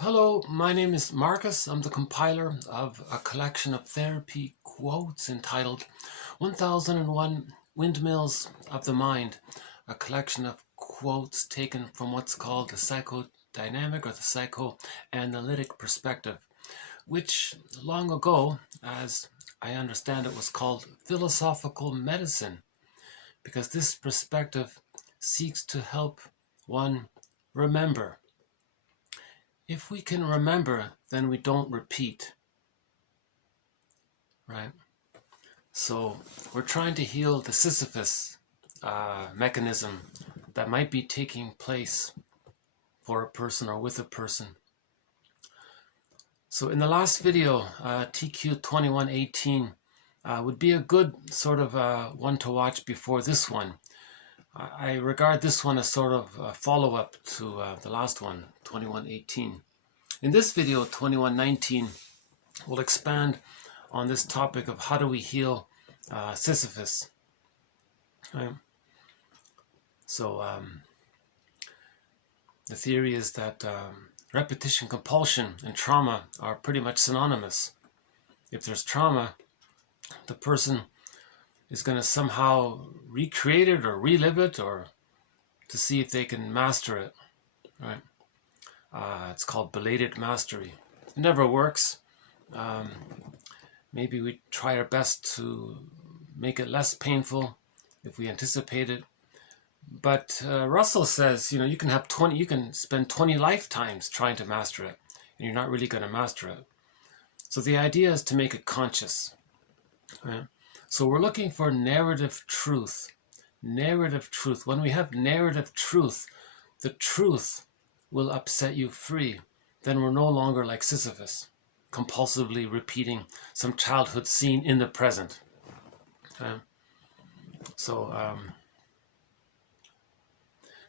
Hello, my name is Marcus. I'm the compiler of a collection of therapy quotes entitled 1001 Windmills of the Mind, a collection of quotes taken from what's called the psychodynamic or the psychoanalytic perspective, which long ago, as I understand it, was called philosophical medicine, because this perspective seeks to help one remember. If we can remember, then we don't repeat, right? So we're trying to heal the Sisyphus mechanism that might be taking place for a person or with a person. So in the last video, TQ 2118 would be a good sort of one to watch before this one. I regard this one as sort of a follow-up to the last one, 2118. In this video, 2119, we'll expand on this topic of how do we heal Sisyphus. Right? So the theory is that repetition, compulsion, and trauma are pretty much synonymous. If there's trauma, the person is going to somehow recreate it or relive it, or to see if they can master it. Right? It's called belated mastery. It never works. Maybe we try our best to make it less painful if we anticipate it. But Russell says, you can have 20. You can spend 20 lifetimes trying to master it, and you're not really going to master it. So the idea is to make it conscious. Right? So we're looking for narrative truth. Narrative truth. When we have narrative truth, the truth will upset you free. Then we're no longer like Sisyphus, compulsively repeating some childhood scene in the present. Okay? So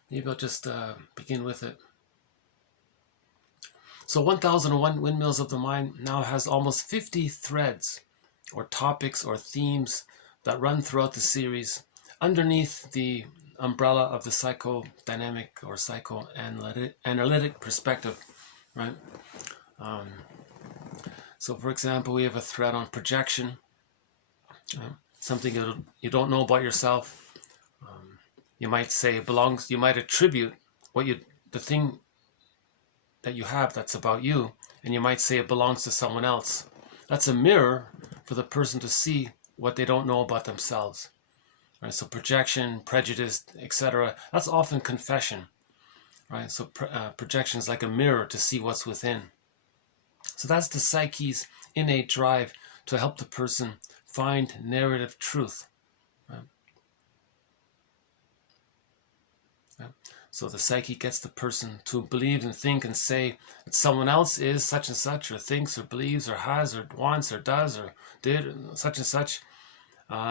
maybe I'll just begin with it. So 1001 Windmills of the Mind now has almost 50 threads or topics or themes that run throughout the series underneath the umbrella of the psychodynamic or psychoanalytic perspective, right? So for example, we have a thread on projection, something you don't know about yourself. You might say it belongs, you might attribute the thing that you have that's about you, and you might say it belongs to someone else. That's a mirror for the person to see what they don't know about themselves. Right? So projection, prejudice, etc. That's often confession. Right? So projection is like a mirror to see what's within. So that's the psyche's innate drive to help the person find narrative truth. Right? Right? So the psyche gets the person to believe and think and say that someone else is such and such, or thinks or believes or has or wants or does or did such and such.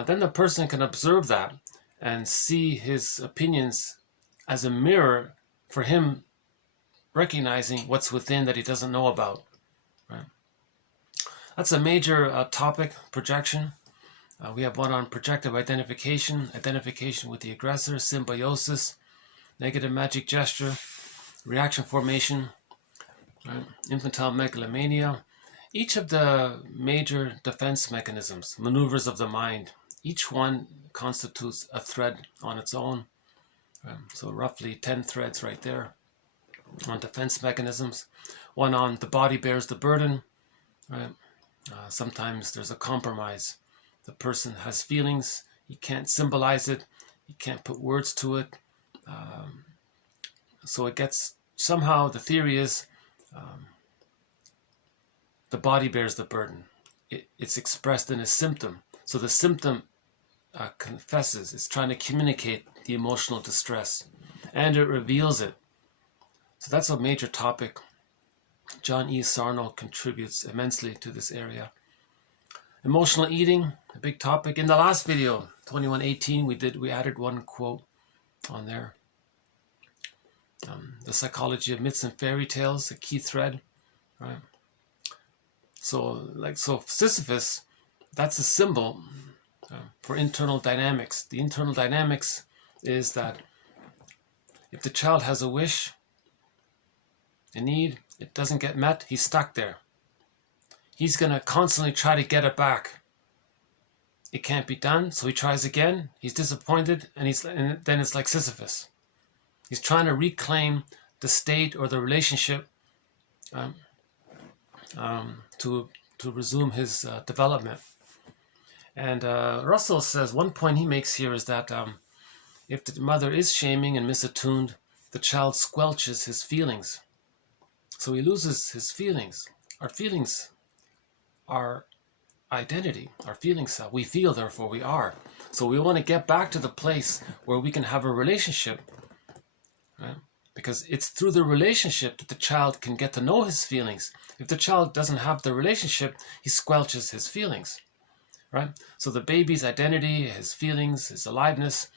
Then the person can observe that and see his opinions as a mirror for him recognizing what's within that he doesn't know about. Right? That's a major topic, projection. We have one on projective identification, identification with the aggressor, symbiosis, negative magic gesture, reaction formation, right? Infantile megalomania. Each of the major defense mechanisms, maneuvers of the mind, each one constitutes a thread on its own. So roughly 10 threads right there on defense mechanisms. One on the body bears the burden. Right? Sometimes there's a compromise. The person has feelings. He can't symbolize it. He can't put words to it. So it gets, somehow the theory is the body bears the burden. It's expressed in a symptom. So the symptom confesses, it's trying to communicate the emotional distress, and it reveals it. So that's a major topic. John E. Sarno contributes immensely to this area. Emotional eating, a big topic. In the last video, 2118, we added one quote on there. The psychology of myths and fairy tales, a key thread, right? So Sisyphus, that's a symbol for internal dynamics. The internal dynamics is that if the child has a wish, a need, it doesn't get met, he's stuck there. He's going to constantly try to get it back. It can't be done, so he tries again. He's disappointed, and then it's like Sisyphus. He's trying to reclaim the state or the relationship to resume his development. And Russell says one point he makes here is that if the mother is shaming and misattuned, the child squelches his feelings. So he loses his feelings. Our feelings are identity, our feelings. We feel, therefore we are. So we want to get back to the place where we can have a relationship, right? Because it's through the relationship that the child can get to know his feelings. If the child doesn't have the relationship, he squelches his feelings, right? So the baby's identity, his feelings, his aliveness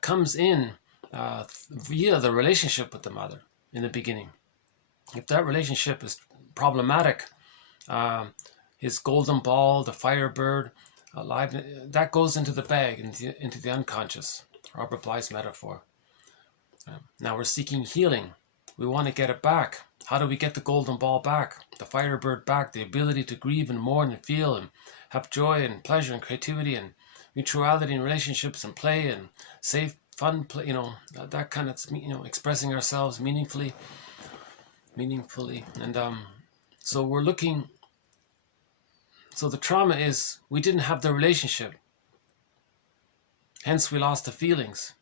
comes in via the relationship with the mother in the beginning. If that relationship is problematic, his golden ball, the firebird, alive, that goes into the bag, into the unconscious. Robert Bly's metaphor. Now we're seeking healing. We want to get it back. How do we get the golden ball back? The firebird back, the ability to grieve and mourn and feel and have joy and pleasure and creativity and mutuality in relationships and play and safe, fun play, that kind of, expressing ourselves meaningfully. And so we're looking. So the trauma is we didn't have the relationship. Hence we lost the feelings.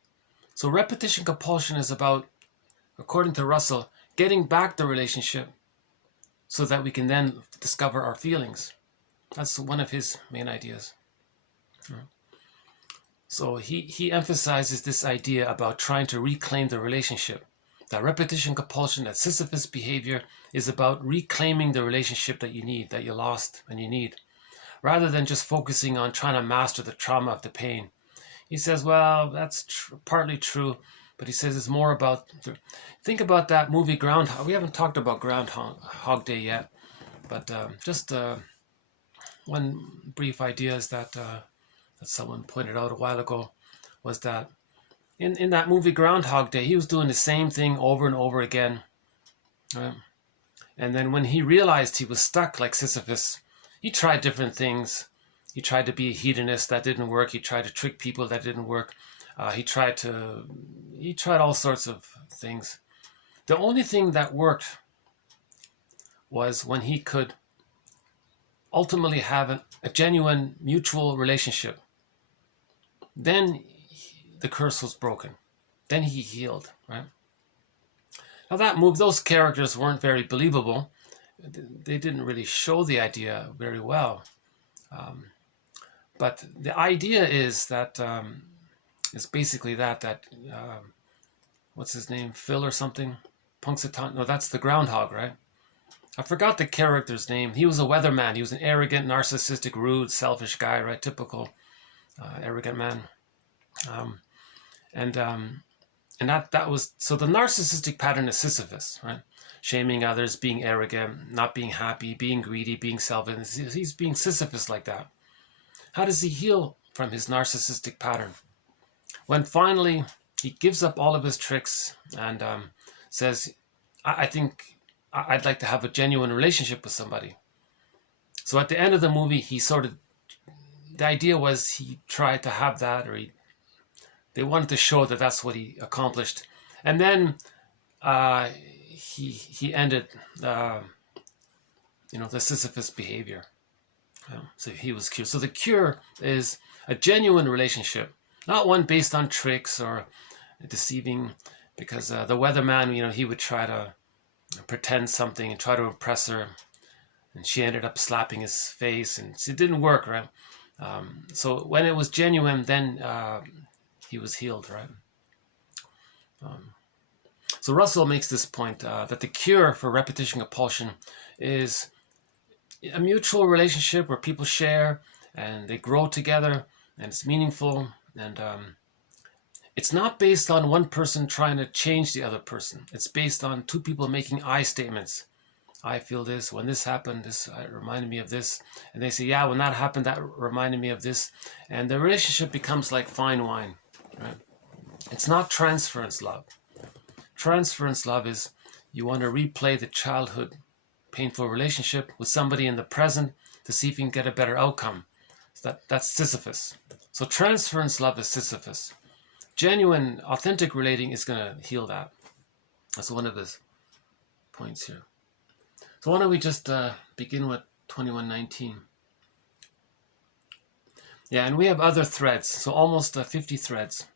So repetition compulsion is about, according to Russell, getting back the relationship so that we can then discover our feelings. That's one of his main ideas. So he emphasizes this idea about trying to reclaim the relationship. That repetition compulsion, that Sisyphus behavior, is about reclaiming the relationship that you need, that you lost and you need, rather than just focusing on trying to master the trauma of the pain. He says, well, that's partly true, but he says it's more about, think about that movie Groundhog. We haven't talked about Groundhog Day yet, but just one brief idea is that someone pointed out a while ago was that in that movie Groundhog Day, he was doing the same thing over and over again. Right? And then when he realized he was stuck like Sisyphus, he tried different things. He tried to be a hedonist, that didn't work. He tried to trick people, that didn't work. He tried all sorts of things. The only thing that worked was when he could ultimately have a genuine mutual relationship. Then the curse was broken. Then he healed, right? Now that move, those characters weren't very believable. They didn't really show the idea very well. But the idea is that, is basically that what's his name? Phil or something? Punxsutawney? No, that's the groundhog, right? I forgot the character's name. He was a weatherman. He was an arrogant, narcissistic, rude, selfish guy, right? Typical arrogant man. And that was, so the narcissistic pattern is Sisyphus, right? Shaming others, being arrogant, not being happy, being greedy, being selfish. He's being Sisyphus like that. How does he heal from his narcissistic pattern? When finally he gives up all of his tricks and says, I think I'd like to have a genuine relationship with somebody. So at the end of the movie, the idea was he tried to have that, or they wanted to show that that's what he accomplished. And then he ended, the Sisyphus behavior. So he was cured. So the cure is a genuine relationship, not one based on tricks or deceiving, because the weatherman, he would try to pretend something and try to impress her, and she ended up slapping his face, and it didn't work, right? So when it was genuine, then he was healed, right? So Russell makes this point that the cure for repetition compulsion is a mutual relationship where people share and they grow together and it's meaningful, and it's not based on one person trying to change the other person. It's based on two people making I statements. I feel this, when this happened, this reminded me of this. And they say, yeah, when that happened, that reminded me of this. And the relationship becomes like fine wine, right? It's not transference love. Transference love is You want to replay the childhood painful relationship with somebody in the present to see if you can get a better outcome. That's Sisyphus. So transference love is Sisyphus. Genuine, authentic relating is going to heal that. That's one of his points here. So why don't we just begin with 2119. Yeah, and we have other threads, so almost 50 threads.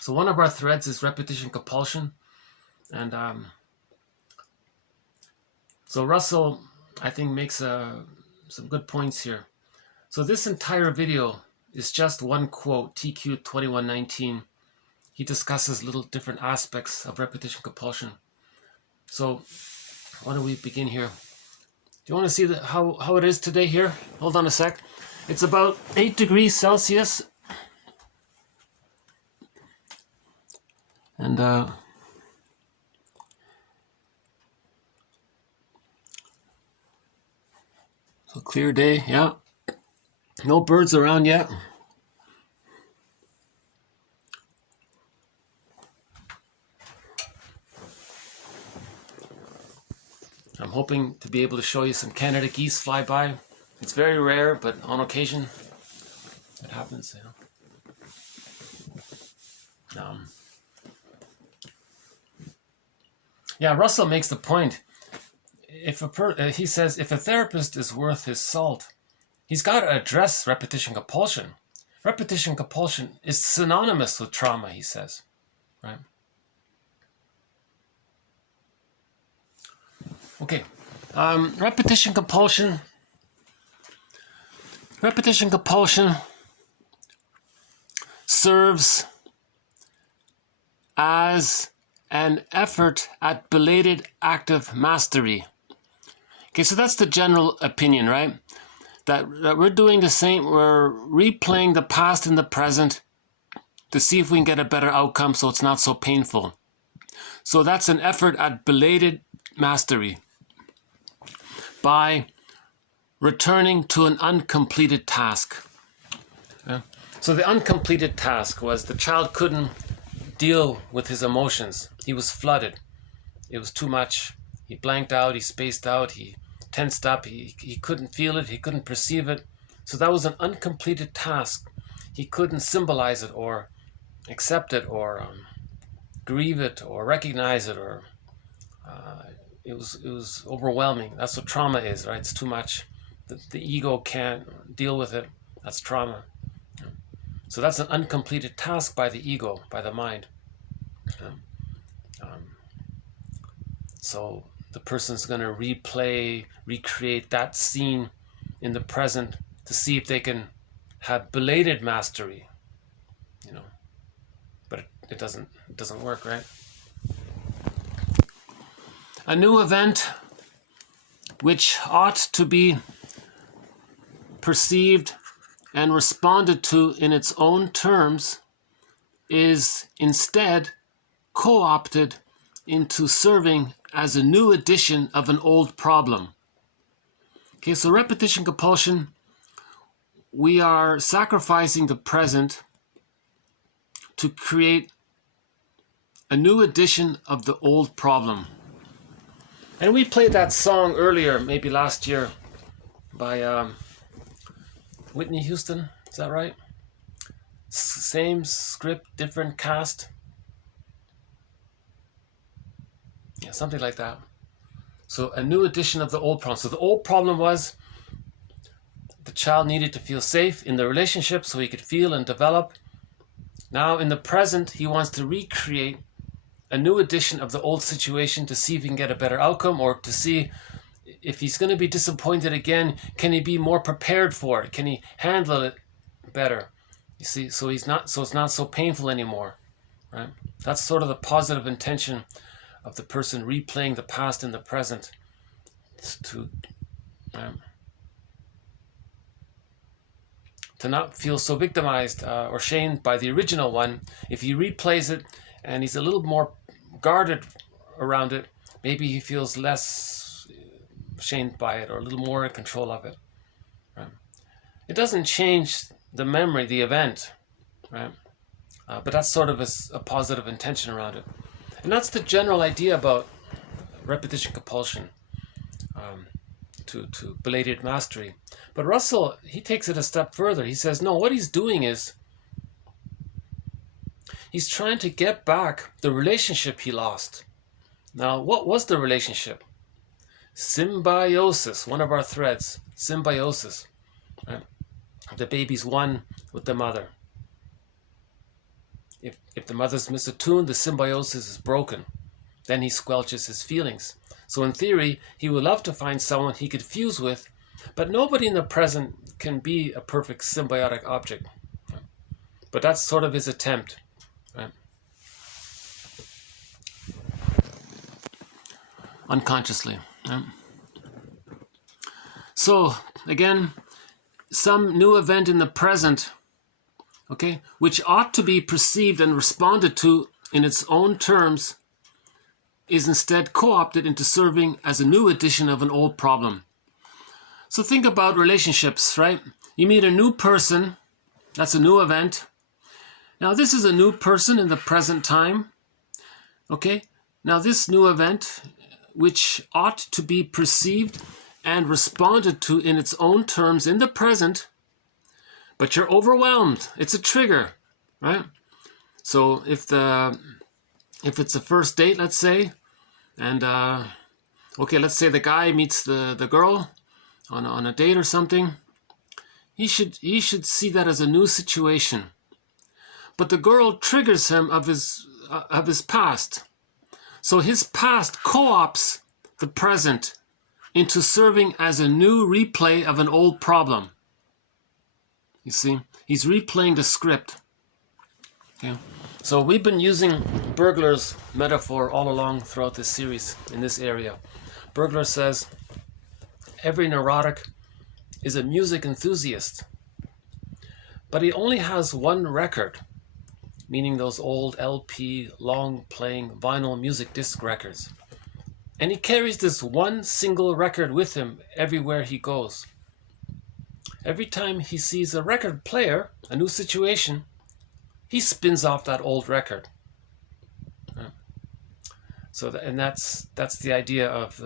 So one of our threads is repetition compulsion. And so Russell, I think, makes some good points here. So this entire video is just one quote, TQ 2119. He discusses little different aspects of repetition compulsion. So why don't we begin here? Do you want to see how it is today here? Hold on a sec. It's about 8 degrees Celsius. And so clear day, yeah. No birds around yet. I'm hoping to be able to show you some Canada geese fly by. It's very rare, but on occasion it happens. Yeah, Russell makes the point. He says if a therapist is worth his salt, he's got to address repetition compulsion. Repetition compulsion is synonymous with trauma, he says, right? Okay, repetition compulsion. Repetition compulsion serves as an effort at belated active mastery. Okay, so that's the general opinion, right? That we're doing the same, we're replaying the past in the present to see if we can get a better outcome so it's not so painful. So that's an effort at belated mastery by returning to an uncompleted task. Yeah. So the uncompleted task was the child couldn't deal with his emotions. He was flooded. It was too much. He blanked out, he spaced out, he tensed up, he couldn't feel it, he couldn't perceive it. So that was an uncompleted task. He couldn't symbolize it or accept it or grieve it or recognize it, or it was overwhelming. That's what trauma is, right? It's too much. The ego can't deal with it. That's trauma. So that's an uncompleted task by the ego, by the mind. So the person's going to recreate that scene in the present to see if they can have belated mastery, but it doesn't work, right? A new event which ought to be perceived and responded to in its own terms is instead co-opted into serving as a new edition of an old problem. Okay, so repetition compulsion, we are sacrificing the present to create a new edition of the old problem. And we played that song earlier, maybe last year, by Whitney Houston, is that right? Same script, different cast. Yeah, something like that. So a new edition of the old problem. So the old problem was the child needed to feel safe in the relationship so he could feel and develop. Now in the present, he wants to recreate a new edition of the old situation to see if he can get a better outcome, or to see if he's going to be disappointed again, can he be more prepared for it? Can he handle it better? You see, so it's not so painful anymore, right? That's sort of the positive intention of the person replaying the past in the present to not feel so victimized or shamed by the original one. If he replays it and he's a little more guarded around it, maybe he feels less shamed by it or a little more in control of it. Right? It doesn't change the memory, the event, right? But that's sort of a positive intention around it. And that's the general idea about repetition compulsion to belated mastery. But Russell, he takes it a step further. He says, no, what he's doing is he's trying to get back the relationship he lost. Now, what was the relationship? Symbiosis, one of our threads. Symbiosis. Right? The baby's one with the mother. If the mother's misattuned, the symbiosis is broken. Then he squelches his feelings. So in theory, he would love to find someone he could fuse with, but nobody in the present can be a perfect symbiotic object. But that's sort of his attempt. Right? Unconsciously. Right? So again, some new event in the present, okay, which ought to be perceived and responded to in its own terms, is instead co-opted into serving as a new edition of an old problem. So think about relationships, right? You meet a new person, that's a new event. Now this is a new person in the present time, okay? Now this new event, which ought to be perceived and responded to in its own terms in the present, but you're overwhelmed. It's a trigger, right? So if it's a first date, let's say, and okay, let's say the guy meets the girl on a date or something, he should see that as a new situation. But the girl triggers him of his past. So his past co-opts the present into serving as a new replay of an old problem. You see, he's replaying the script. Okay. So we've been using Burglar's metaphor all along throughout this series in this area. Burglar says every neurotic is a music enthusiast, but he only has one record, meaning those old LP, long-playing vinyl music disc records. And he carries this one single record with him everywhere he goes. Every time he sees a record player, a new situation, he spins off that old record. So, and that's the idea of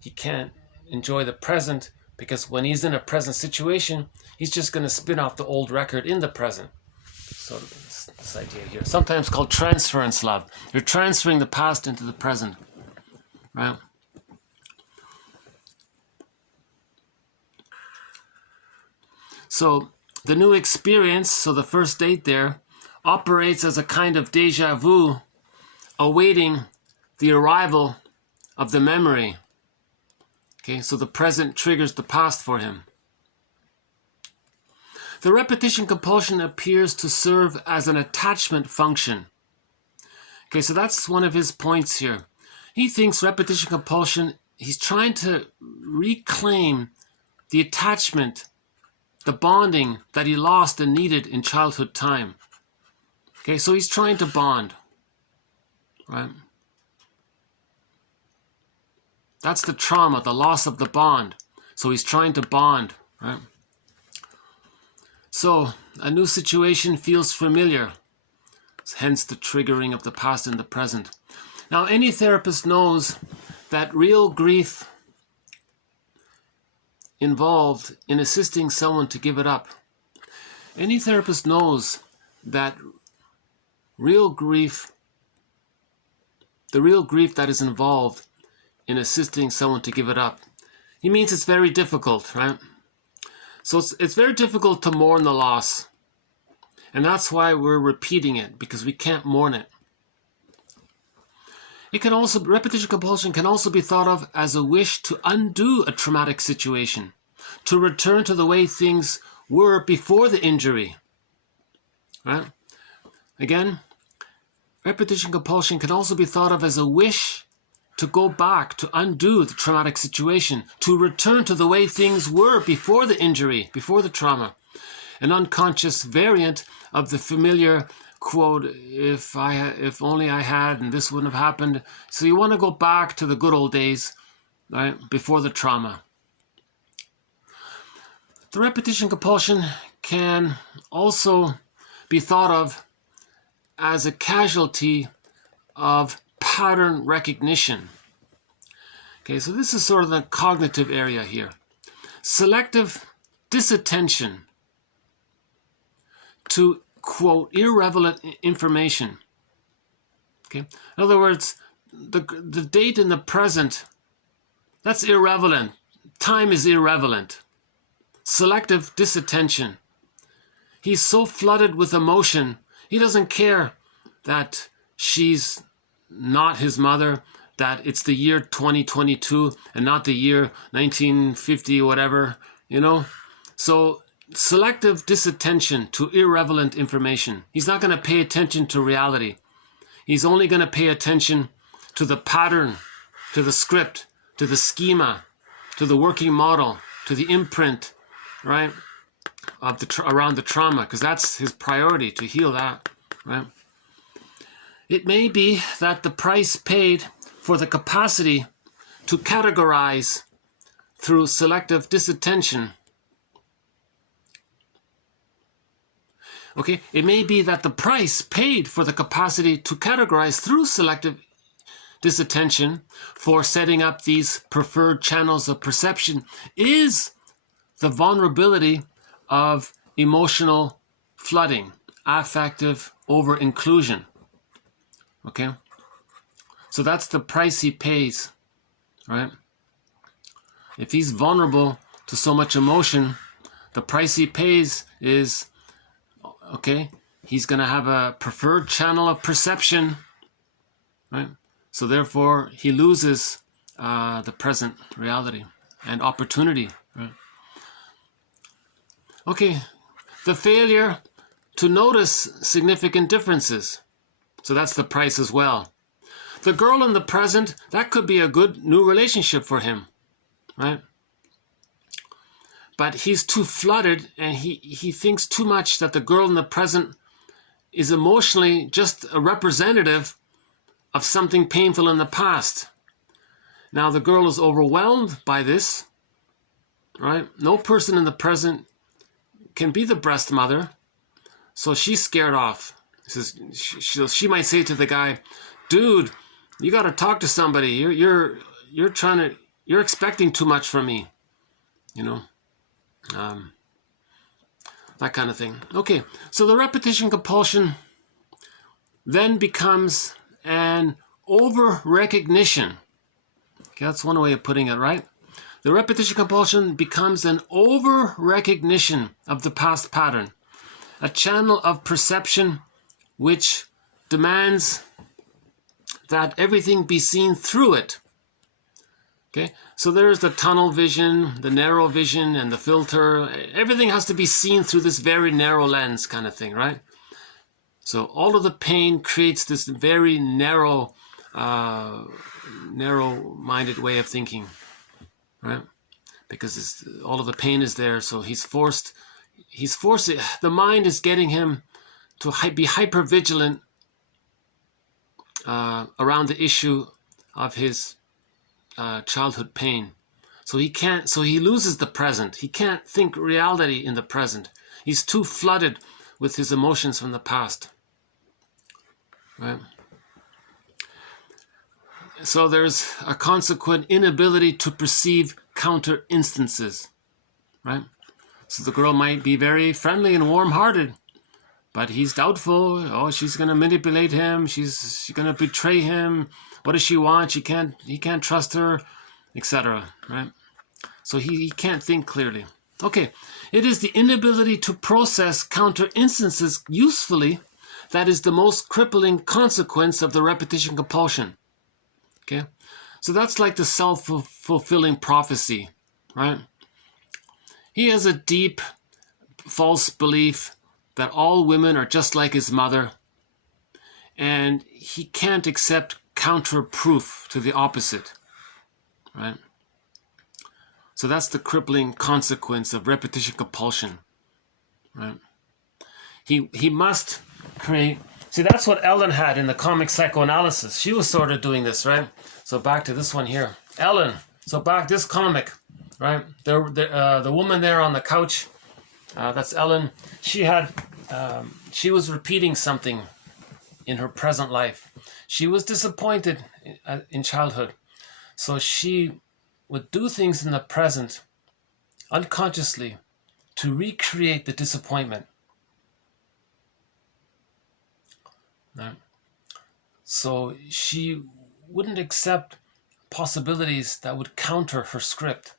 he can't enjoy the present, because when he's in a present situation, he's just going to spin off the old record in the present. So this idea here, sometimes called transference love. You're transferring the past into the present, right? So the new experience, so the first date there, operates as a kind of déjà vu, awaiting the arrival of the memory. Okay, so the present triggers the past for him. The repetition compulsion appears to serve as an attachment function. Okay, so that's one of his points here. He thinks repetition compulsion, he's trying to reclaim the attachment, the bonding that he lost and needed in childhood time. Okay, so he's trying to bond, right? That's the trauma, the loss of the bond. So he's trying to bond, right? So a new situation feels familiar, hence the triggering of the past and the present. Now, any therapist knows that real grief involved in assisting someone to give it up. Any therapist knows that the real grief that is involved in assisting someone to give it up. He means it's very difficult, right? So it's very difficult to mourn the loss. And that's why we're repeating it, because we can't mourn it. It can also, repetition compulsion can also be thought of as a wish to undo a traumatic situation, to return to the way things were before the injury, right? Again, repetition compulsion can also be thought of as a wish to go back, to undo the traumatic situation, to return to the way things were before the injury, before the trauma. An unconscious variant of the familiar quote, if only I had and this wouldn't have happened. So you want to go back to the good old days, right, before the trauma. The repetition compulsion can also be thought of as a casualty of pattern recognition. Okay, so this is sort of the cognitive area here. Selective disattention to, quote, irrelevant information. Okay, in other words, the date in the present, that's irrelevant. Time is irrelevant. Selective disattention. He's so flooded with emotion, he doesn't care that she's not his mother, that it's the year 2022 and not the year 1950, whatever, you know. So selective disattention to irrelevant information. He's not going to pay attention to reality. He's only going to pay attention to the pattern, to the script, to the schema, to the working model, to the imprint, right, of around the trauma, because that's his priority, to heal that, right? It may be that the price paid for the capacity to categorize through selective disattention. Okay, it may be that the price paid for the capacity to categorize through selective disattention for setting up these preferred channels of perception is the vulnerability of emotional flooding, affective over-inclusion. Okay? So that's the price he pays, right? If he's vulnerable to so much emotion, the price he pays is, okay, he's going to have a preferred channel of perception, right? So therefore, he loses the present reality and opportunity, right? Okay, the failure to notice significant differences. So that's the price as well. The girl in the present, that could be a good new relationship for him, right? But he's too flooded and he thinks too much that the girl in the present is emotionally just a representative of something painful in the past. Now the girl is overwhelmed by this, right? No person in the present can be the breast mother, so she's scared off. She might say to the guy, "Dude, you got to talk to somebody. You're expecting too much from me," you know, that kind of thing. Okay, so the repetition compulsion then becomes an over-recognition. Okay, that's one way of putting it, right? The repetition compulsion becomes an over-recognition of the past pattern, a channel of perception which demands that everything be seen through it. Okay, so there's the tunnel vision, the narrow vision, and the filter. Everything has to be seen through this very narrow lens kind of thing, right? So all of the pain creates this very narrow-minded way of thinking, right? Because all of the pain is there, so he's forced, the mind is getting him to be hyper-vigilant around the issue of his childhood pain. So he loses the present. He can't think reality in the present. He's too flooded with his emotions from the past, right? So there's a consequent inability to perceive counter instances, right? So the girl might be very friendly and warm-hearted, but he's doubtful. Oh, she's going to manipulate him. She's going to betray him. What does she want? He can't trust her, etc., right? So he can't think clearly. Okay, it is the inability to process counter instances usefully that is the most crippling consequence of the repetition compulsion. Okay, so that's like the self-fulfilling prophecy, right? He has a deep false belief that all women are just like his mother, and he can't accept counter proof to the opposite, right? So that's the crippling consequence of repetition compulsion, right? He must create. See, that's what Ellen had in the comic psychoanalysis. She was sort of doing this, right? So back to this one here, Ellen. So back this comic, right? The woman there on the couch, that's Ellen. She was repeating something in her present life. She was disappointed in childhood. So she would do things in the present unconsciously to recreate the disappointment. Right? So she wouldn't accept possibilities that would counter her script,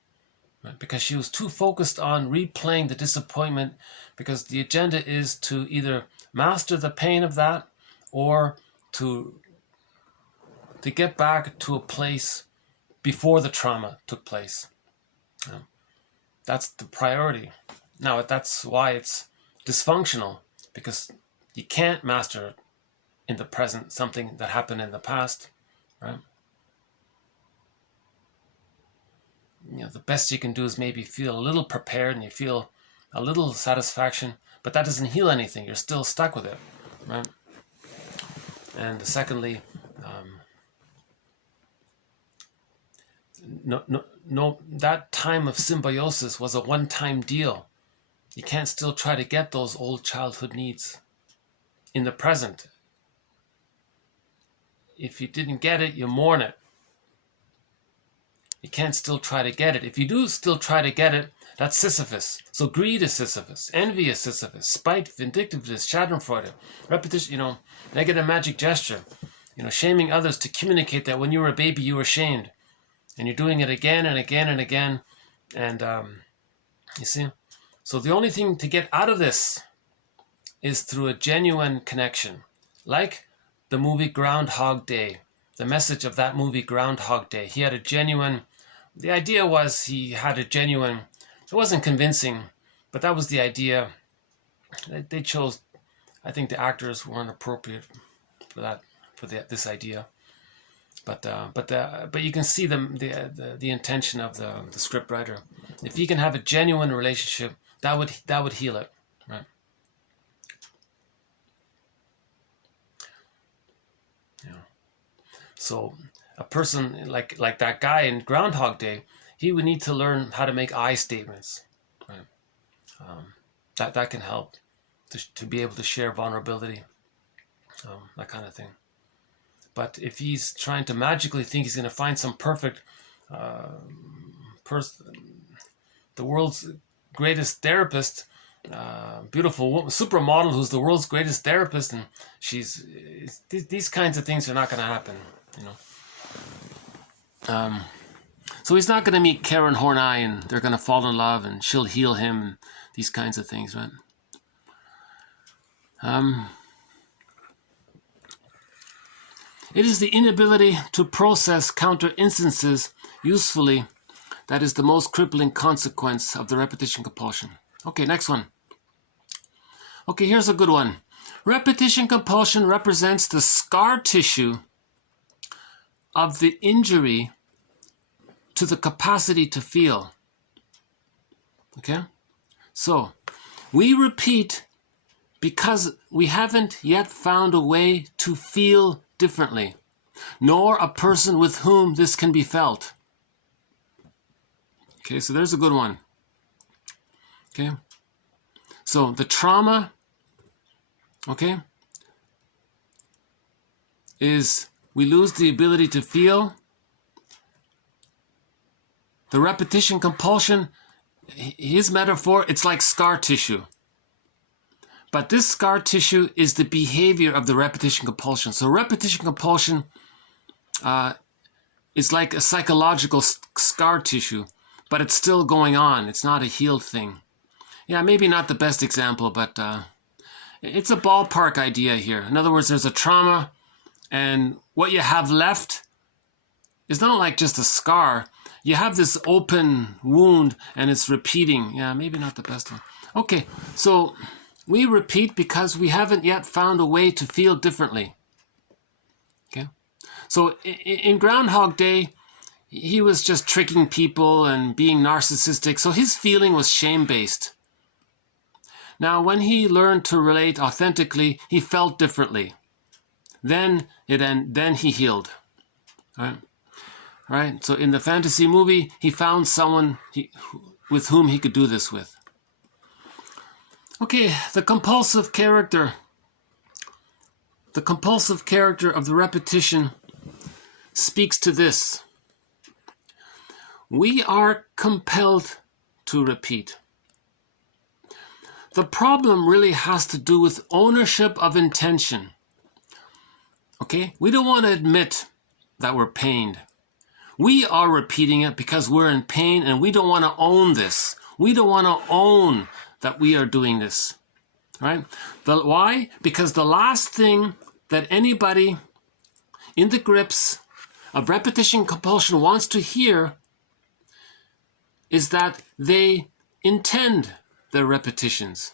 right? Because she was too focused on replaying the disappointment, because the agenda is to either master the pain of that or to get back to a place before the trauma took place. That's the priority. Now, that's why it's dysfunctional, because you can't master in the present something that happened in the past, right? The best you can do is maybe feel a little prepared and you feel a little satisfaction, but that doesn't heal anything. You're still stuck with it, right? And secondly, no, that time of symbiosis was a one-time deal. You can't still try to get those old childhood needs in the present. If you didn't get it, you mourn it. You can't still try to get it. If you do still try to get it, that's Sisyphus. So greed is Sisyphus, envy is Sisyphus, spite, vindictiveness, schadenfreude, repetition, negative magic gesture, shaming others to communicate that when you were a baby you were shamed. And you're doing it again and again and again. And you see? So the only thing to get out of this is through a genuine connection. Like the movie Groundhog Day. The message of that movie Groundhog Day. He had a genuine... The idea was he had a genuine... It wasn't convincing, but that was the idea. They chose... I think the actors weren't appropriate for this idea. But you can see the intention of the scriptwriter. If you can have a genuine relationship, that would heal it, right? So a person like that guy in Groundhog Day, he would need to learn how to make I statements, right? That can help to be able to share vulnerability, that kind of thing. But if he's trying to magically think he's going to find some perfect person, the world's greatest therapist, beautiful supermodel who's the world's greatest therapist, and these kinds of things are not going to happen, So he's not going to meet Karen Horney and they're going to fall in love and she'll heal him and these kinds of things, right? It is the inability to process counter instances usefully that is the most crippling consequence of the repetition compulsion. Okay, next one. Okay, here's a good one. Repetition compulsion represents the scar tissue of the injury to the capacity to feel. Okay? So, we repeat because we haven't yet found a way to feel differently, nor a person with whom this can be felt. Okay, so there's a good one. Okay? So, the trauma, okay, is we lose the ability to feel. The repetition compulsion, his metaphor, it's like scar tissue. But this scar tissue is the behavior of the repetition compulsion. So repetition compulsion is like a psychological scar tissue, but it's still going on. It's not a healed thing. Yeah, maybe not the best example, but it's a ballpark idea here. In other words, there's a trauma, and what you have left is not like just a scar. You have this open wound, and it's repeating. Yeah, maybe not the best one. Okay, so we repeat because we haven't yet found a way to feel differently. Okay, so in Groundhog Day, he was just tricking people and being narcissistic, so his feeling was shame-based. Now, when he learned to relate authentically, he felt differently. Then he healed. All right? So in the fantasy movie, he found someone with whom he could do this with. Okay, the compulsive character. the compulsive character of the repetition speaks to this. We are compelled to repeat. The problem really has to do with ownership of intention. Okay? We don't want to admit that we're pained. We are repeating it because we're in pain and we don't want to own this. We don't want to own that we are doing this. Right? Why? Because the last thing that anybody in the grips of repetition compulsion wants to hear is that they intend their repetitions.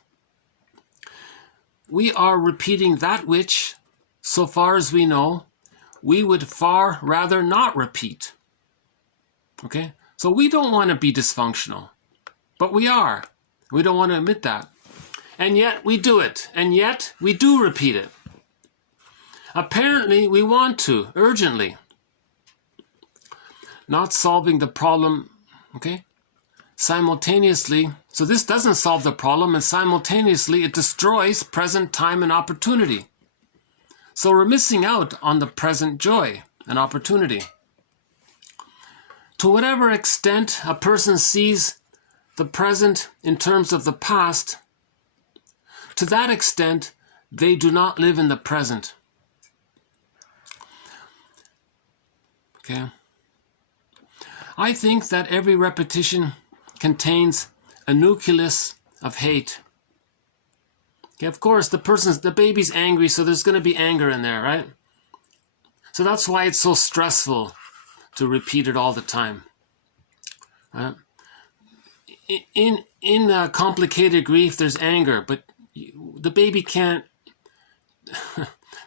We are repeating that which, so far as we know, we would far rather not repeat. Okay? So we don't want to be dysfunctional, but we are. We don't want to admit that. And yet we do it, and yet we do repeat it. Apparently we want to, urgently. Not solving the problem, okay? Simultaneously, so this doesn't solve the problem, and simultaneously it destroys present time and opportunity. So we're missing out on the present joy and opportunity. To whatever extent a person sees the present in terms of the past, to that extent they do not live in the present. Okay. I think that every repetition contains a nucleus of hate. Okay, of course, the baby's angry, so there's going to be anger in there, right? So that's why it's so stressful to repeat it all the time. Right? In complicated grief, there's anger, but the baby can't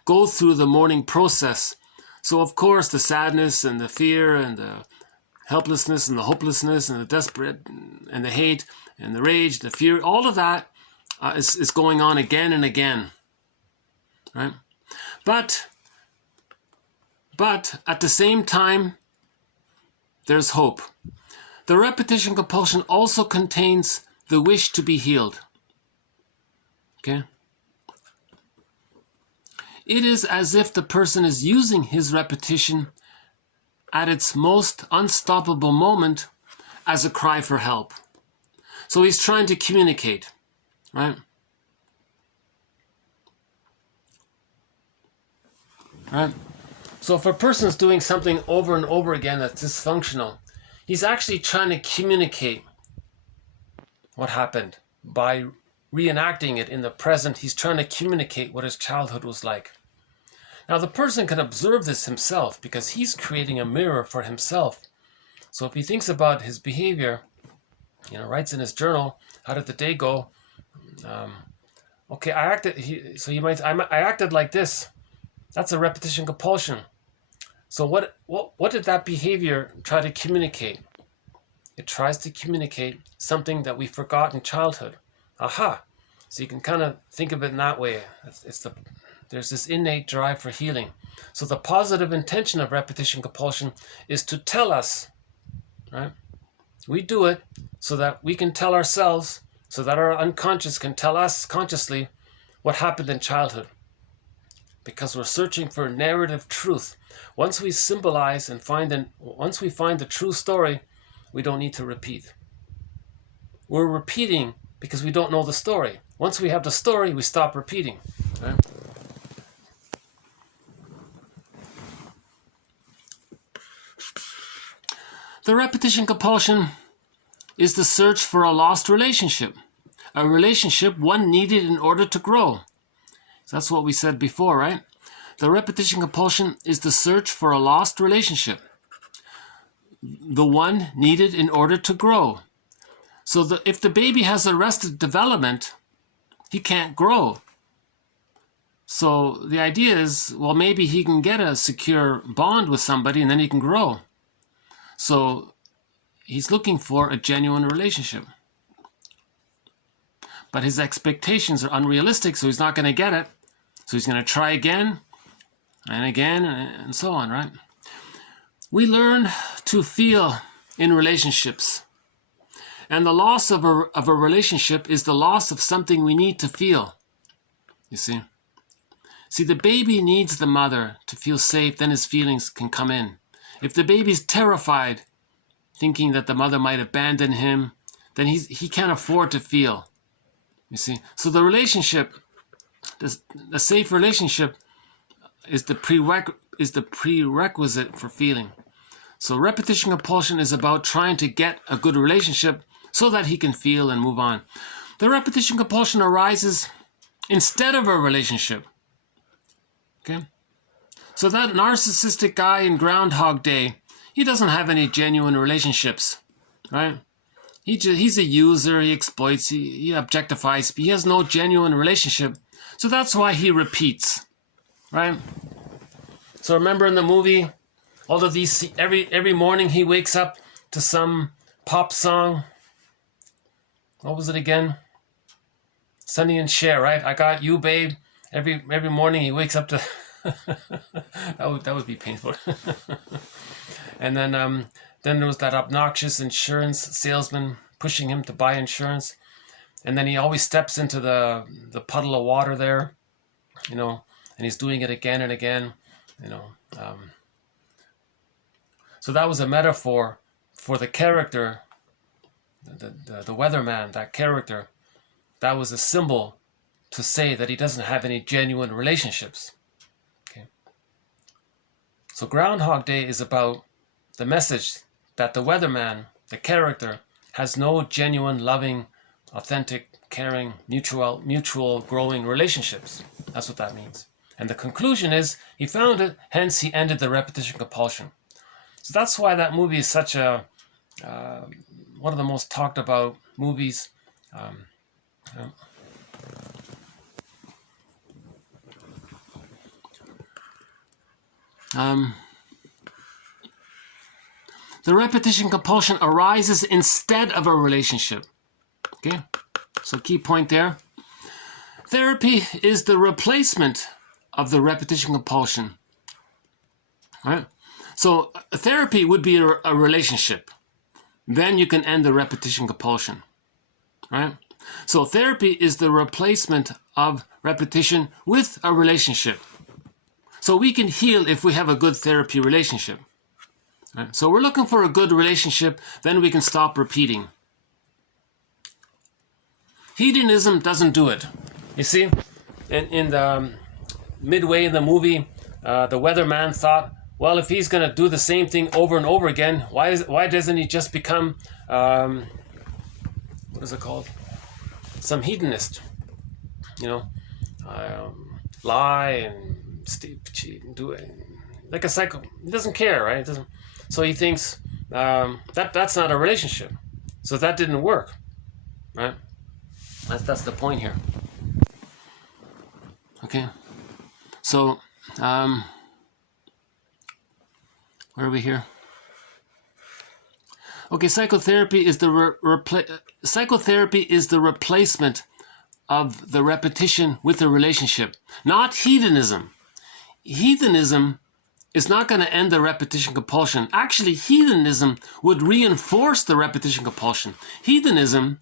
go through the mourning process. So of course, the sadness and the fear and the helplessness and the hopelessness and the desperate and the hate and the rage, the fear, all of that is going on again and again, right? But at the same time, there's hope. The repetition compulsion also contains the wish to be healed. Okay? It is as if the person is using his repetition at its most unstoppable moment as a cry for help. So he's trying to communicate, right? Right? So if a person's doing something over and over again that's dysfunctional, he's actually trying to communicate what happened. By reenacting it in the present, he's trying to communicate what his childhood was like. Now the person can observe this himself because he's creating a mirror for himself. So if he thinks about his behavior, writes in his journal, how did the day go? Okay, I acted like this. That's a repetition compulsion. So what did that behavior try to communicate? It tries to communicate something that we forgot in childhood. Aha! So you can kind of think of it in that way. There's this innate drive for healing. So the positive intention of repetition compulsion is to tell us, right? We do it so that we can tell ourselves, so that our unconscious can tell us consciously what happened in childhood. Because we're searching for narrative truth. Once we symbolize and once we find the true story, we don't need to repeat. We're repeating because we don't know the story. Once we have the story, we stop repeating. Right? The repetition compulsion is the search for a lost relationship. A relationship one needed in order to grow. So that's what we said before, right? The repetition compulsion is the search for a lost relationship. The one needed in order to grow. So if the baby has arrested development, he can't grow. So the idea is, well, maybe he can get a secure bond with somebody and then he can grow. So he's looking for a genuine relationship. But his expectations are unrealistic, so he's not going to get it. So he's going to try again and again and so on, right? We learn to feel in relationships. And the loss of a relationship is the loss of something we need to feel. You see? See, the baby needs the mother to feel safe, then his feelings can come in. If the baby's terrified, thinking that the mother might abandon him, then he can't afford to feel. You see? So the relationship, the safe relationship is the prerequisite for feeling. So repetition compulsion is about trying to get a good relationship so that he can feel and move on. The repetition compulsion arises instead of a relationship. Okay? So that narcissistic guy in Groundhog Day, he doesn't have any genuine relationships, right? He's a user, he exploits, he objectifies, but he has no genuine relationship. So that's why he repeats, right? So remember in the movie, all of these, every morning he wakes up to some pop song. What was it again? Sonny and Cher, right? I got you, babe. Every morning he wakes up to that would be painful. And then there was that obnoxious insurance salesman pushing him to buy insurance, and then he always steps into the puddle of water there, you know, and he's doing it again and again, you know. So that was a metaphor for the character, the weatherman, that character. That was a symbol to say that he doesn't have any genuine relationships. Okay. So Groundhog Day is about the message that the weatherman, the character, has no genuine, loving, authentic, caring, mutual growing relationships. That's what that means. And the conclusion is he found it, hence he ended the repetition compulsion. So that's why that movie is such a one of the most talked about movies. The repetition compulsion arises instead of a relationship. Okay, so key point there. Therapy is the replacement of the repetition compulsion. Right? So therapy would be a relationship. Then you can end the repetition compulsion. Right? So therapy is the replacement of repetition with a relationship. So we can heal if we have a good therapy relationship. Right? So we're looking for a good relationship, then we can stop repeating. Hedonism doesn't do it. You see, in the midway in the movie, the weatherman thought, well, if he's going to do the same thing over and over again, why doesn't he just become, what is it called? Some hedonist, you know, lie and cheat and do it like a psycho. He doesn't care, right? It doesn't. So he thinks that's not a relationship. So that didn't work, right? That's the point here. Okay, so where are we here? Okay, psychotherapy is the replacement of the repetition with the relationship, not hedonism. Hedonism is not going to end the repetition compulsion. Actually, hedonism would reinforce the repetition compulsion. Hedonism,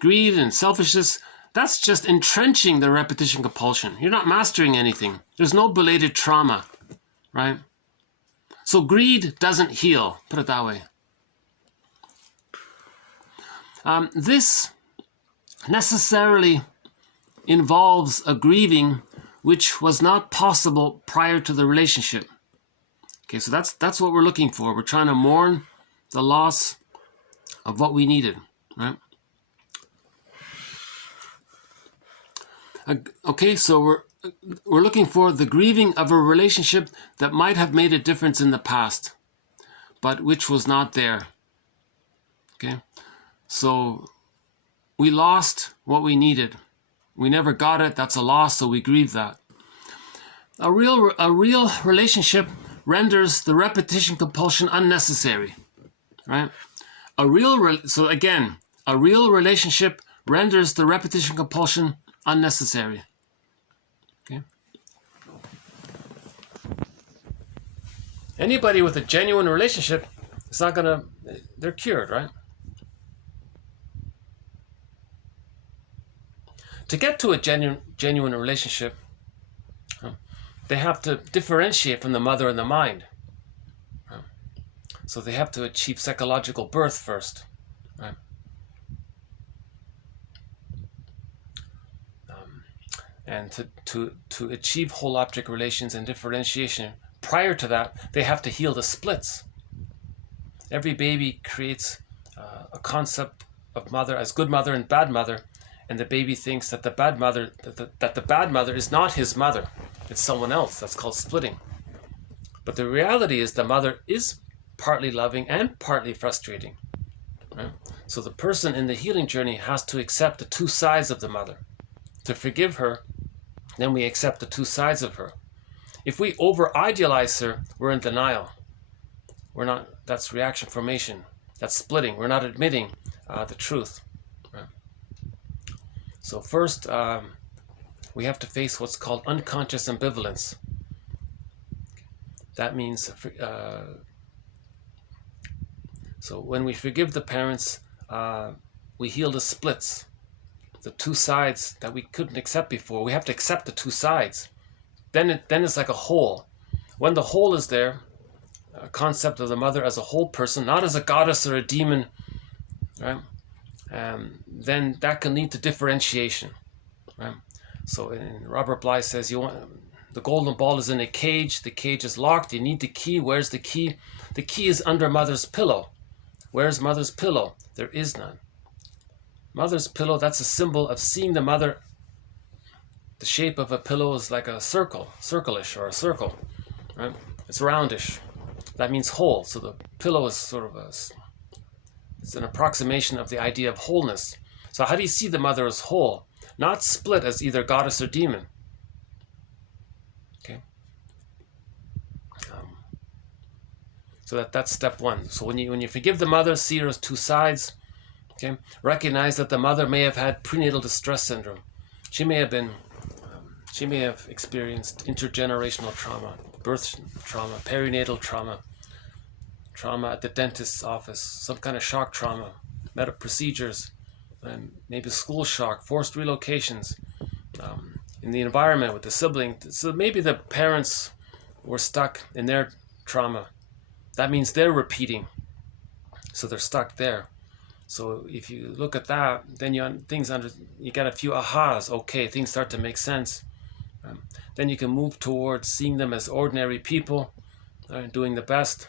greed and selfishness, that's just entrenching the repetition compulsion. You're not mastering anything. There's no belated trauma, right? So greed doesn't heal, put it that way. This necessarily involves a grieving which was not possible prior to the relationship. Okay, so that's what we're looking for. We're trying to mourn the loss of what we needed, right? Okay, so we're looking for the grieving of a relationship that might have made a difference in the past, but which was not there. Okay, so we lost what we needed. We never got it. That's a loss, so we grieve that. A real relationship renders the repetition compulsion unnecessary, right? A real relationship renders the repetition compulsion unnecessary. Okay. Anybody with a genuine relationship is not gonna. They're cured, right? To get to a genuine relationship, they have to differentiate from the mother and the mind. Right? So they have to achieve psychological birth first. Right? And to achieve whole object relations and differentiation, prior to that, they have to heal the splits. Every baby creates a concept of mother as good mother and bad mother, and the baby thinks that the bad mother is not his mother, it's someone else. That's called splitting. But the reality is the mother is partly loving and partly frustrating. Right? So the person in the healing journey has to accept the two sides of the mother. To forgive her, then we accept the two sides of her. If we over-idealize her, we're in denial. We're not. That's reaction formation. That's splitting. We're not admitting the truth. Right? So first, we have to face what's called unconscious ambivalence. That means, so when we forgive the parents, we heal the splits, the two sides that we couldn't accept before. We have to accept the two sides. Then it's like a whole. When the whole is there, a concept of the mother as a whole person, not as a goddess or a demon, right? Then that can lead to differentiation. Right? So Robert Bly says, the golden ball is in a cage. The cage is locked. You need the key. Where's the key? The key is under mother's pillow. Where's mother's pillow? There is none. Mother's pillow, that's a symbol of seeing the mother. The shape of a pillow is like a circle, circle-ish, or a circle. Right? It's roundish. That means whole. So the pillow is sort of it's an approximation of the idea of wholeness. So how do you see the mother as whole? Not split as either goddess or demon. Okay. So that's step one. So when you forgive the mother, see her as two sides. Okay. Recognize that the mother may have had prenatal distress syndrome. She may have experienced intergenerational trauma, birth trauma, perinatal trauma, trauma at the dentist's office, some kind of shock trauma, medical procedures, and maybe school shock, forced relocations, in the environment with the sibling. So maybe the parents were stuck in their trauma. That means they're repeating. So they're stuck there. So if you look at that, then you get a few ahas. Okay, things start to make sense. Then you can move towards seeing them as ordinary people, doing the best.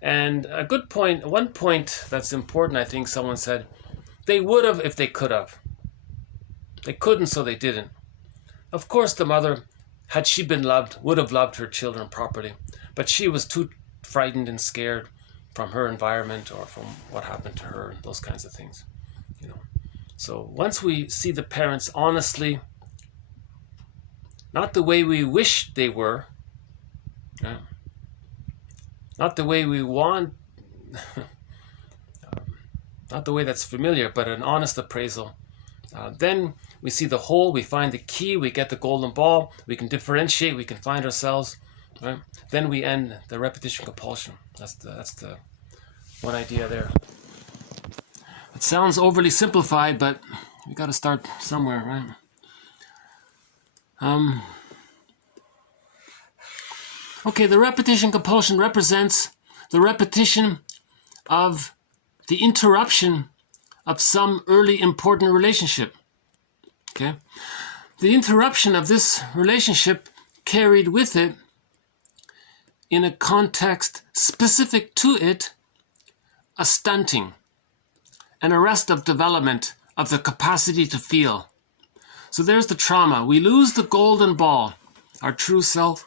And a good point, one point that's important, I think someone said, they would have if they could have. They couldn't, so they didn't. Of course, the mother, had she been loved, would have loved her children properly. But she was too frightened and scared from her environment or from what happened to her, those kinds of things. So once we see the parents honestly, not the way we wish they were, not the way we want, not the way that's familiar, but an honest appraisal. Then we see the whole, we find the key, we get the golden ball, we can differentiate, we can find ourselves. Right? Then we end the repetition compulsion. That's the one idea there. It sounds overly simplified, but you got to start somewhere, right? Okay, the repetition compulsion represents the repetition of the interruption of some early important relationship. Okay, the interruption of this relationship carried with it, in a context specific to it, a stunting, an arrest of development of the capacity to feel. So there's the trauma. We lose the golden ball. Our true self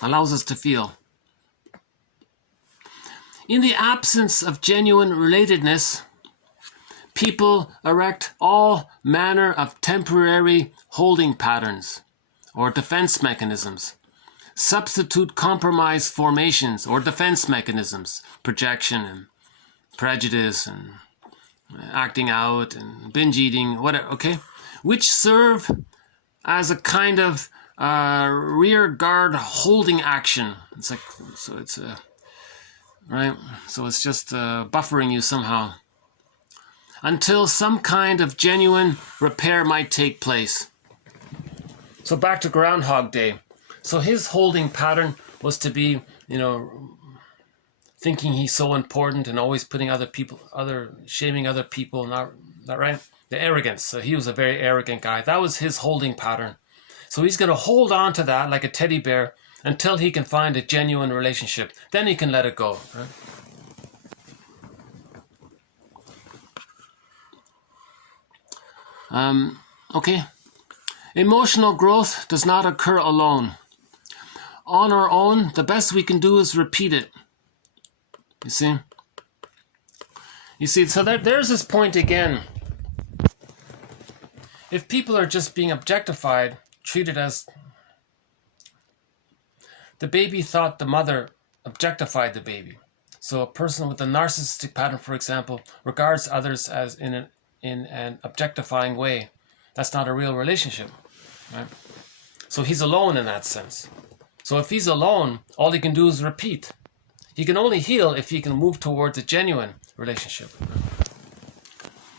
allows us to feel. In the absence of genuine relatedness, people erect all manner of temporary holding patterns or defense mechanisms, substitute compromise formations or defense mechanisms, projection and prejudice and acting out and binge eating, whatever, okay, which serve as a kind of rear guard holding action. It's like, so it's right, so it's just buffering you somehow until some kind of genuine repair might take place. So back to Groundhog Day. So his holding pattern was to be, thinking he's so important and always putting shaming other people, not right? The arrogance. So he was a very arrogant guy. That was his holding pattern. So he's going to hold on to that like a teddy bear until he can find a genuine relationship. Then he can let it go. Right? Okay. Emotional growth does not occur alone. On our own, the best we can do is repeat it. You see, so there's this point again. If people are just being objectified, treated as... The baby thought the mother objectified the baby. So a person with a narcissistic pattern, for example, regards others as in an objectifying way. That's not a real relationship. Right? So he's alone in that sense. So if he's alone, all he can do is repeat. He can only heal if he can move towards a genuine relationship.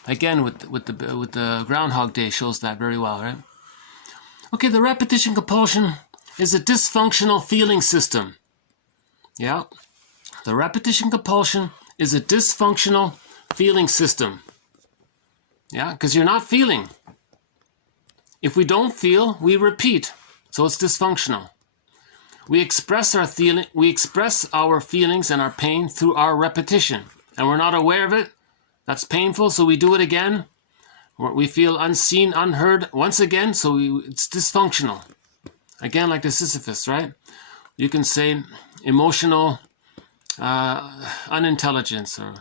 Again, with the Groundhog Day shows that very well, right? Okay, the repetition compulsion is a dysfunctional feeling system. Yeah, the repetition compulsion is a dysfunctional feeling system. Yeah, because you're not feeling. If we don't feel, we repeat. So it's dysfunctional. We express our feelings and our pain through our repetition, and we're not aware of it. That's painful, so we do it again. We feel unseen, unheard once again, so it's dysfunctional. Again, like the Sisyphus, right? You can say emotional unintelligence or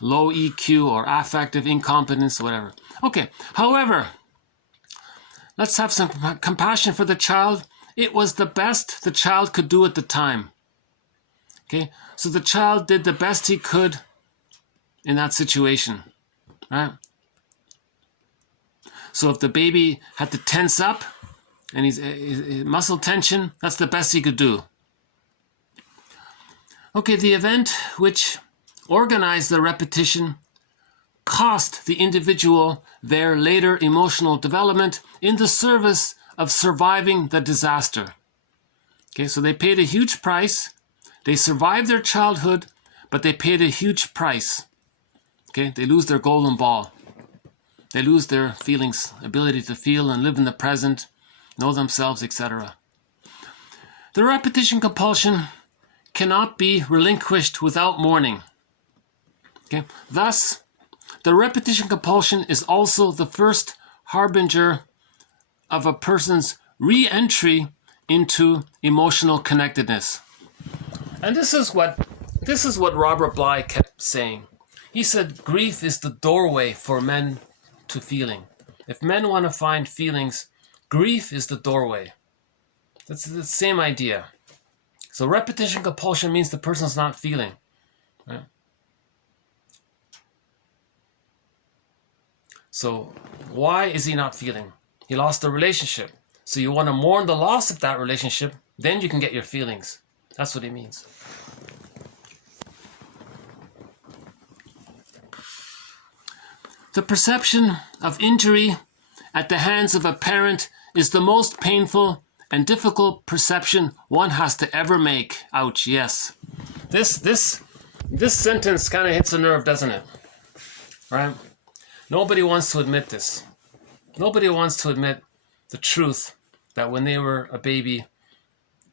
low EQ or affective incompetence or whatever. Okay, however, let's have some compassion for the child. It was the best the child could do at the time. Okay, so the child did the best he could in that situation, right? So if the baby had to tense up and his muscle tension, that's the best he could do. Okay, the event which organized the repetition cost the individual their later emotional development in the service of surviving the disaster. Okay, so they paid a huge price. They survived their childhood, but they paid a huge price. Okay, they lose their golden ball. They lose their feelings, ability to feel and live in the present, know themselves, etc. The repetition compulsion cannot be relinquished without mourning. Okay, thus, the repetition compulsion is also the first harbinger of a person's re-entry into emotional connectedness. And this is what Robert Bly kept saying. He said grief is the doorway for men to feeling. If men want to find feelings, grief is the doorway. That's the same idea. So repetition compulsion means the person's not feeling. Right? So why is he not feeling? He lost a relationship. So you want to mourn the loss of that relationship, then you can get your feelings. That's what he means. The perception of injury at the hands of a parent is the most painful and difficult perception one has to ever make. Ouch, yes. This sentence kind of hits a nerve, doesn't it? Right? Nobody wants to admit this. Nobody wants to admit the truth that when they were a baby,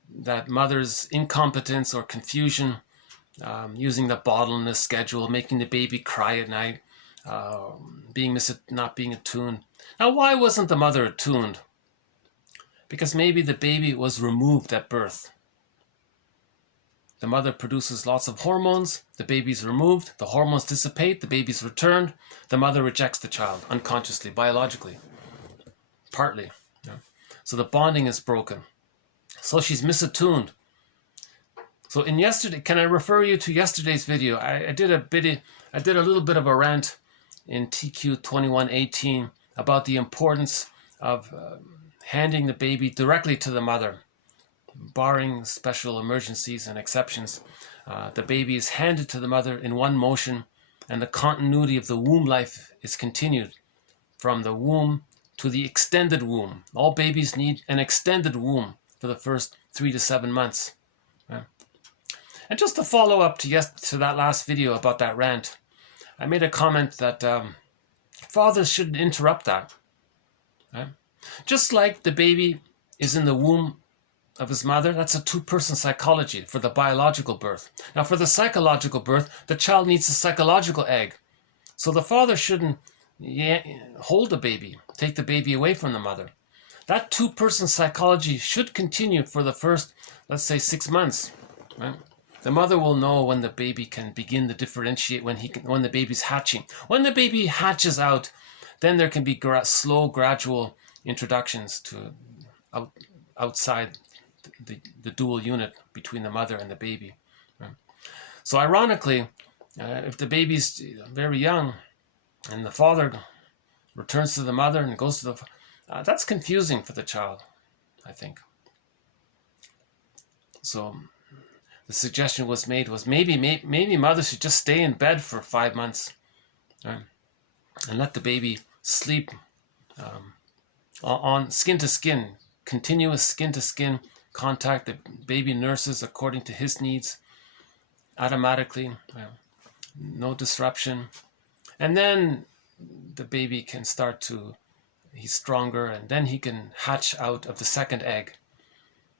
that mother's incompetence or confusion, using the bottle in the schedule, making the baby cry at night, not being attuned. Now, why wasn't the mother attuned? Because maybe the baby was removed at birth. The mother produces lots of hormones, the baby's removed, the hormones dissipate, the baby's returned, the mother rejects the child unconsciously, biologically, partly. Yeah. So the bonding is broken. So she's misattuned. So can I refer you to yesterday's video? I did a little bit of a rant in TQ 2118 about the importance of handing the baby directly to the mother. Barring special emergencies and exceptions, the baby is handed to the mother in one motion, and the continuity of the womb life is continued from the womb to the extended womb. All babies need an extended womb for the first 3 to 7 months. Right? And just to follow up to that last video about that rant, I made a comment that fathers shouldn't interrupt that. Right? Just like the baby is in the womb of his mother, that's a two-person psychology for the biological birth. Now for the psychological birth, the child needs a psychological egg. So the father shouldn't hold the baby, take the baby away from the mother. That two-person psychology should continue for the first, let's say, 6 months. Right? The mother will know when the baby can begin to differentiate, when the baby's hatching. When the baby hatches out, then there can be slow, gradual introductions to outside the dual unit between the mother and the baby. Right? So ironically, if the baby's very young and the father returns to the mother and goes to the that's confusing for the child, I think. So the suggestion was maybe mother should just stay in bed for 5 months, right? And let the baby sleep on skin to skin, continuous skin to skin contact. The baby nurses according to his needs, automatically, no disruption. And then the baby can start to, he's stronger, and then he can hatch out of the second egg.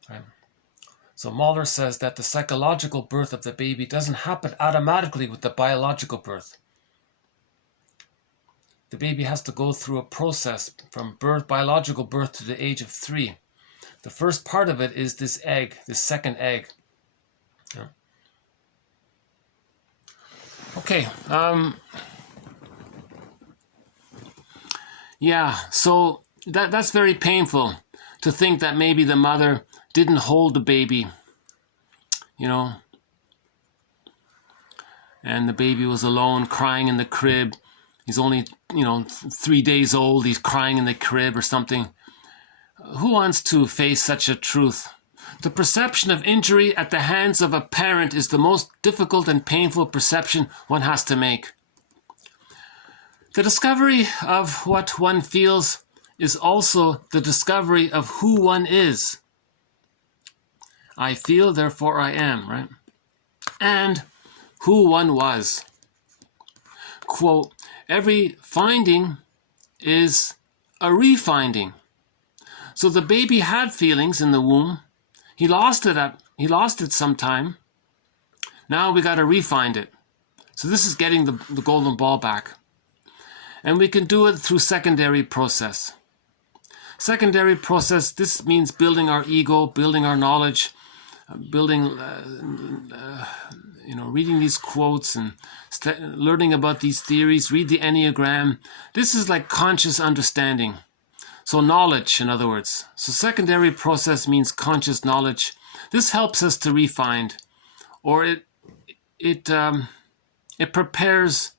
Right? So Mahler says that the psychological birth of the baby doesn't happen automatically with the biological birth. The baby has to go through a process from birth, biological birth, to the age of 3. The first part of it is this egg, this second egg. Yeah. Okay. Yeah, so that's very painful to think that maybe the mother didn't hold the baby, and the baby was alone crying in the crib. He's only, 3 days old. He's crying in the crib or something. Who wants to face such a truth? The perception of injury at the hands of a parent is the most difficult and painful perception one has to make. The discovery of what one feels is also the discovery of who one is. I feel, therefore I am, right? And who one was. Quote, every finding is a refinding. So the baby had feelings in the womb. He lost it sometime. Now we got to refind it. So this is getting the golden ball back. And we can do it through secondary process. Secondary process, this means building our ego, building our knowledge, building, reading these quotes and learning about these theories, read the Enneagram. This is like conscious understanding. So knowledge, in other words. So secondary process means conscious knowledge. This helps us to refine, or it prepares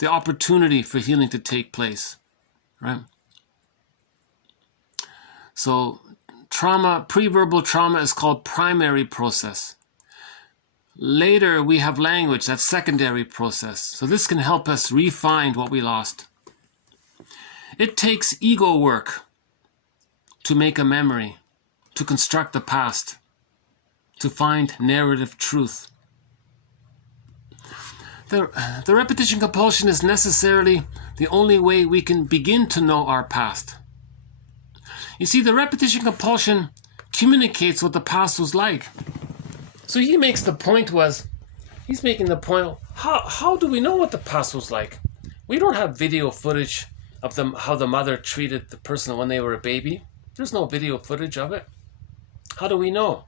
the opportunity for healing to take place, right? So trauma, pre-verbal trauma is called primary process. Later we have language, that's secondary process. So this can help us refine what we lost. It takes ego work to make a memory, to construct the past, to find narrative truth. The repetition compulsion is necessarily the only way we can begin to know our past. You see, the repetition compulsion communicates what the past was like. So he's making the point, how do we know what the past was like? We don't have video footage of how the mother treated the person when they were a baby. There's no video footage of it. How do we know?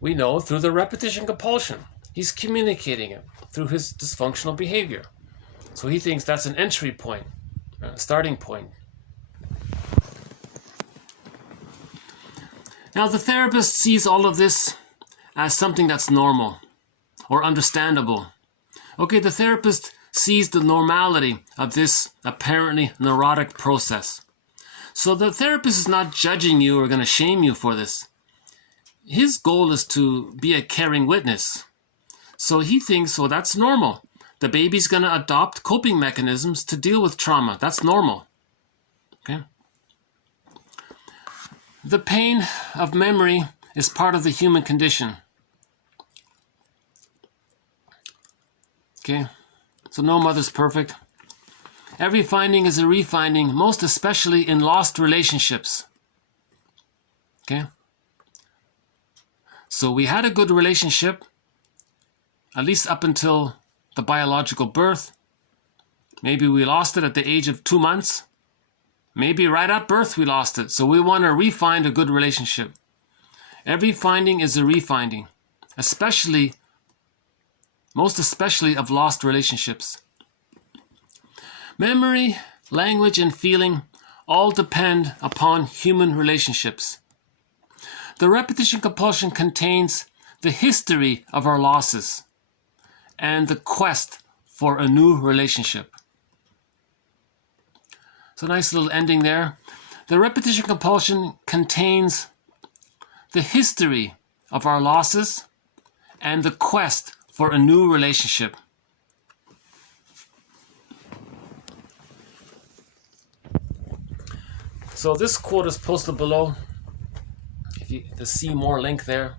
We know through the repetition compulsion. He's communicating it through his dysfunctional behavior. So he thinks that's an entry point, a starting point. Now the therapist sees all of this as something that's normal or understandable. Okay, the therapist sees the normality of this apparently neurotic process. So the therapist is not judging you or going to shame you for this. His goal is to be a caring witness. So he thinks, well, that's normal. The baby's going to adopt coping mechanisms to deal with trauma. That's normal. Okay? The pain of memory is part of the human condition. Okay, so no mother's perfect. Every finding is a refinding, most especially in lost relationships. Okay, so we had a good relationship, at least up until the biological birth. Maybe we lost it at the age of 2 months. Maybe right at birth we lost it. So we want to re-find a good relationship. Every finding is a refinding, most especially of lost relationships. Memory, language, and feeling all depend upon human relationships. The repetition compulsion contains the history of our losses and the quest for a new relationship. So nice little ending there. The repetition compulsion contains the history of our losses and the quest for a new relationship. So this quote is posted below, if you to see more link there.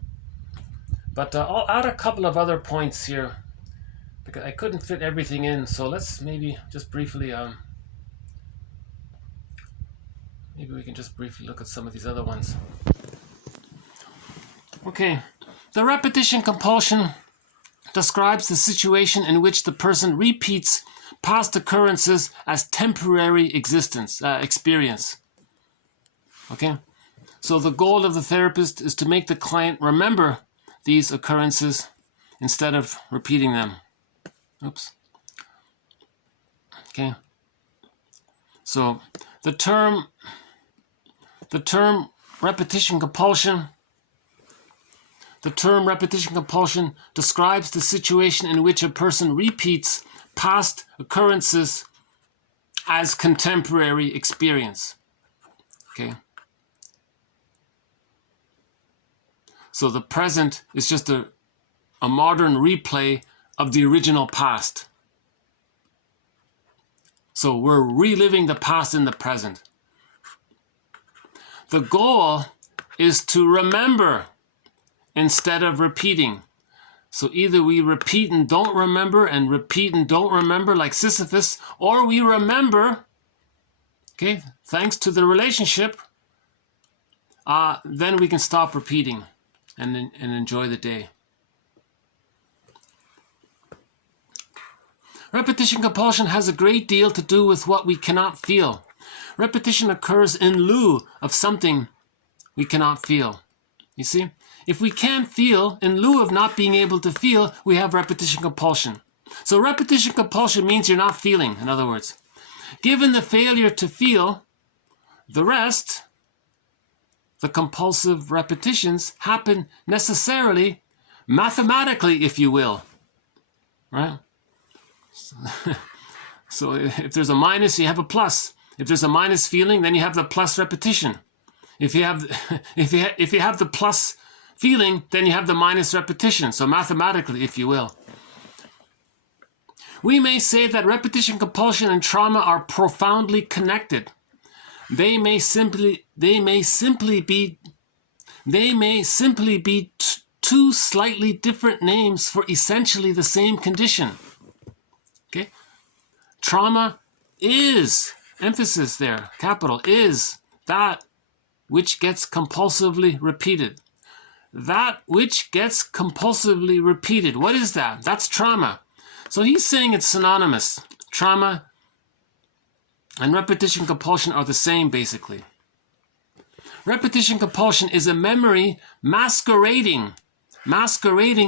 But I'll add a couple of other points here because I couldn't fit everything in. So let's maybe just briefly maybe we can just briefly look at some of these other ones. Okay, the repetition compulsion describes the situation in which the person repeats past occurrences as temporary experience. Okay, so the goal of the therapist is to make the client remember these occurrences instead of repeating them. Oops. Okay, so the term repetition compulsion describes the situation in which a person repeats past occurrences as contemporary experience. Okay. So the present is just a modern replay of the original past. So we're reliving the past in the present. The goal is to remember instead of repeating. So either we repeat and don't remember and repeat and don't remember like Sisyphus, or we remember, okay, thanks to the relationship, then we can stop repeating and enjoy the day. Repetition compulsion has a great deal to do with what we cannot feel. Repetition occurs in lieu of something we cannot feel. You see? If we can't feel, in lieu of not being able to feel, we have repetition compulsion. So repetition compulsion means you're not feeling, in other words. Given the failure to feel, the rest, the compulsive repetitions, happen necessarily, mathematically, if you will. Right? So if there's a minus, you have a plus. If there's a minus feeling, then you have the plus repetition. If you have the plus feeling, then you have the minus repetition. So mathematically, if you will. We may say that repetition compulsion and trauma are profoundly connected. They may simply be two slightly different names for essentially the same condition. Okay? Trauma is, emphasis there, capital, is that which gets compulsively repeated. That which gets compulsively repeated. What is that? That's trauma. So he's saying it's synonymous. Trauma and repetition compulsion are the same, basically. Repetition compulsion is a memory masquerading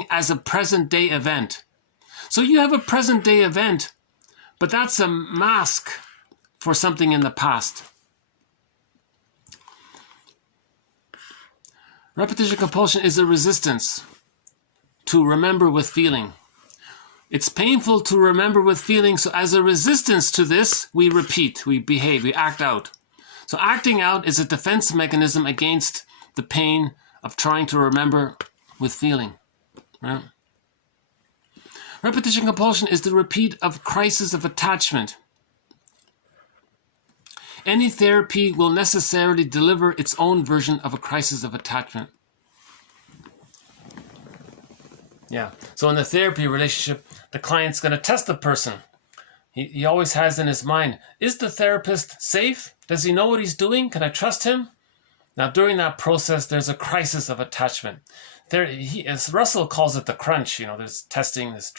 as a present-day event. So you have a present-day event, but that's a mask for something in the past. Repetition compulsion is a resistance to remember with feeling. It's painful to remember with feeling, so as a resistance to this, we repeat, we behave, we act out. So acting out is a defense mechanism against the pain of trying to remember with feeling. Right? Repetition compulsion is the repeat of crisis of attachment. Any therapy will necessarily deliver its own version of a crisis of attachment. Yeah. So in the therapy relationship, the client's going to test the person. He always has in his mind, is the therapist safe? Does he know what he's doing? Can I trust him? Now, during that process, there's a crisis of attachment. As Russell calls it, the crunch. There's testing, this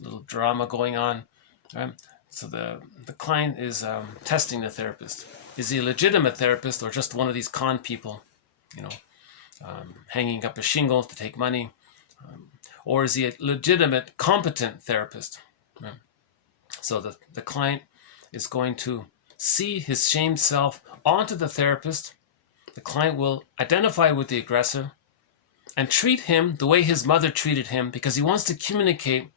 little drama going on. Right? So the client is testing the therapist. Is he a legitimate therapist or just one of these con people? Hanging up a shingle to take money. Or is he a legitimate, competent therapist? Right? So the client is going to see his shamed self onto the therapist. The client will identify with the aggressor and treat him the way his mother treated him, because he wants to communicate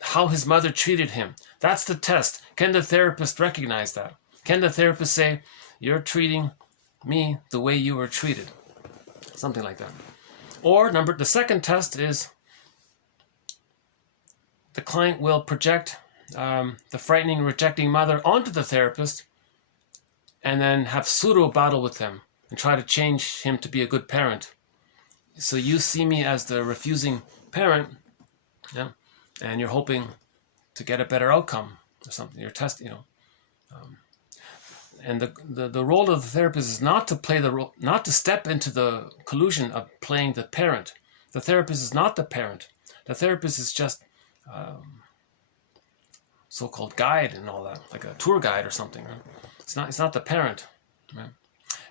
how his mother treated him. That's the test. Can the therapist recognize that? Can the therapist say, you're treating me the way you were treated? Something like that. Or the second test is the client will project the frightening, rejecting mother onto the therapist and then have pseudo battle with them and try to change him to be a good parent. So you see me as the refusing parent, yeah, and you're hoping to get a better outcome or something. You're testing, and the role of the therapist is not to play the role, not to step into the collusion of playing the parent. The therapist is not the parent. The therapist is just so-called guide and all that, like a tour guide or something. Right? It's not the parent. Right?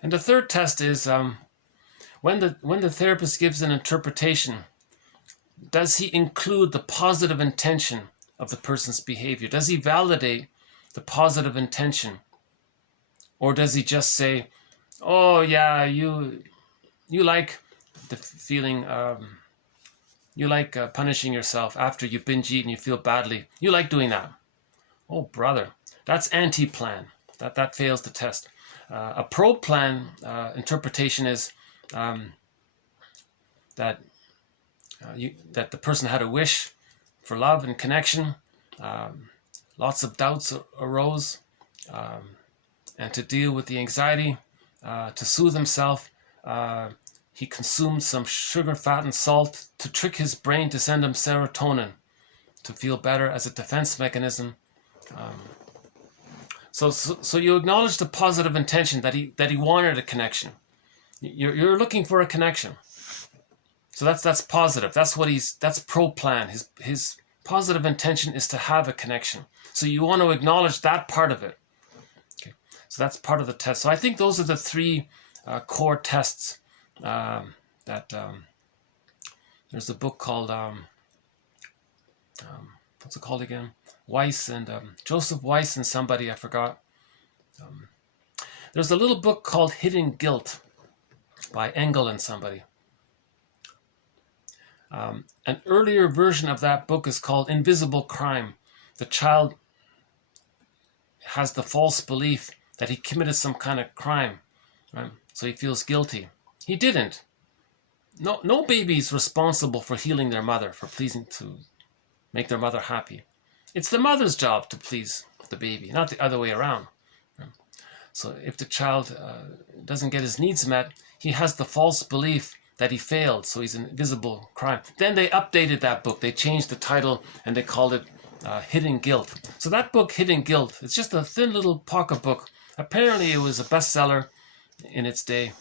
And the third test is when the therapist gives an interpretation, does he include the positive intention of the person's behavior? Does he validate the positive intention? Or does he just say, oh yeah, you like the feeling, you like punishing yourself after you binge eat and you feel badly. You like doing that. Oh brother, that's anti-plan. That fails the test. A pro-plan interpretation is that the person had a wish for love and connection. Lots of doubts arose. And to deal with the anxiety, to soothe himself, he consumed some sugar, fat, and salt to trick his brain to send him serotonin to feel better as a defense mechanism. So you acknowledge the positive intention that he wanted a connection. You're looking for a connection. So that's positive. That's pro-plan. His positive intention is to have a connection. So you want to acknowledge that part of it. Okay. So that's part of the test. So I think those are the three core tests that there's a book called what's it called again? Weiss and Joseph Weiss and somebody, I forgot. There's a little book called Hidden Guilt by Engel and somebody. An earlier version of that book is called Invisible Crime. The child has the false belief that he committed some kind of crime, right? So he feels guilty. He didn't. No baby is responsible for healing their mother, for pleasing to make their mother happy. It's the mother's job to please the baby, not the other way around. So if the child doesn't get his needs met, he has the false belief that he failed, so he's an invisible crime. Then they updated that book. They changed the title and they called it Hidden Guilt. So that book, Hidden Guilt, it's just a thin little pocket book. Apparently it was a bestseller in its day.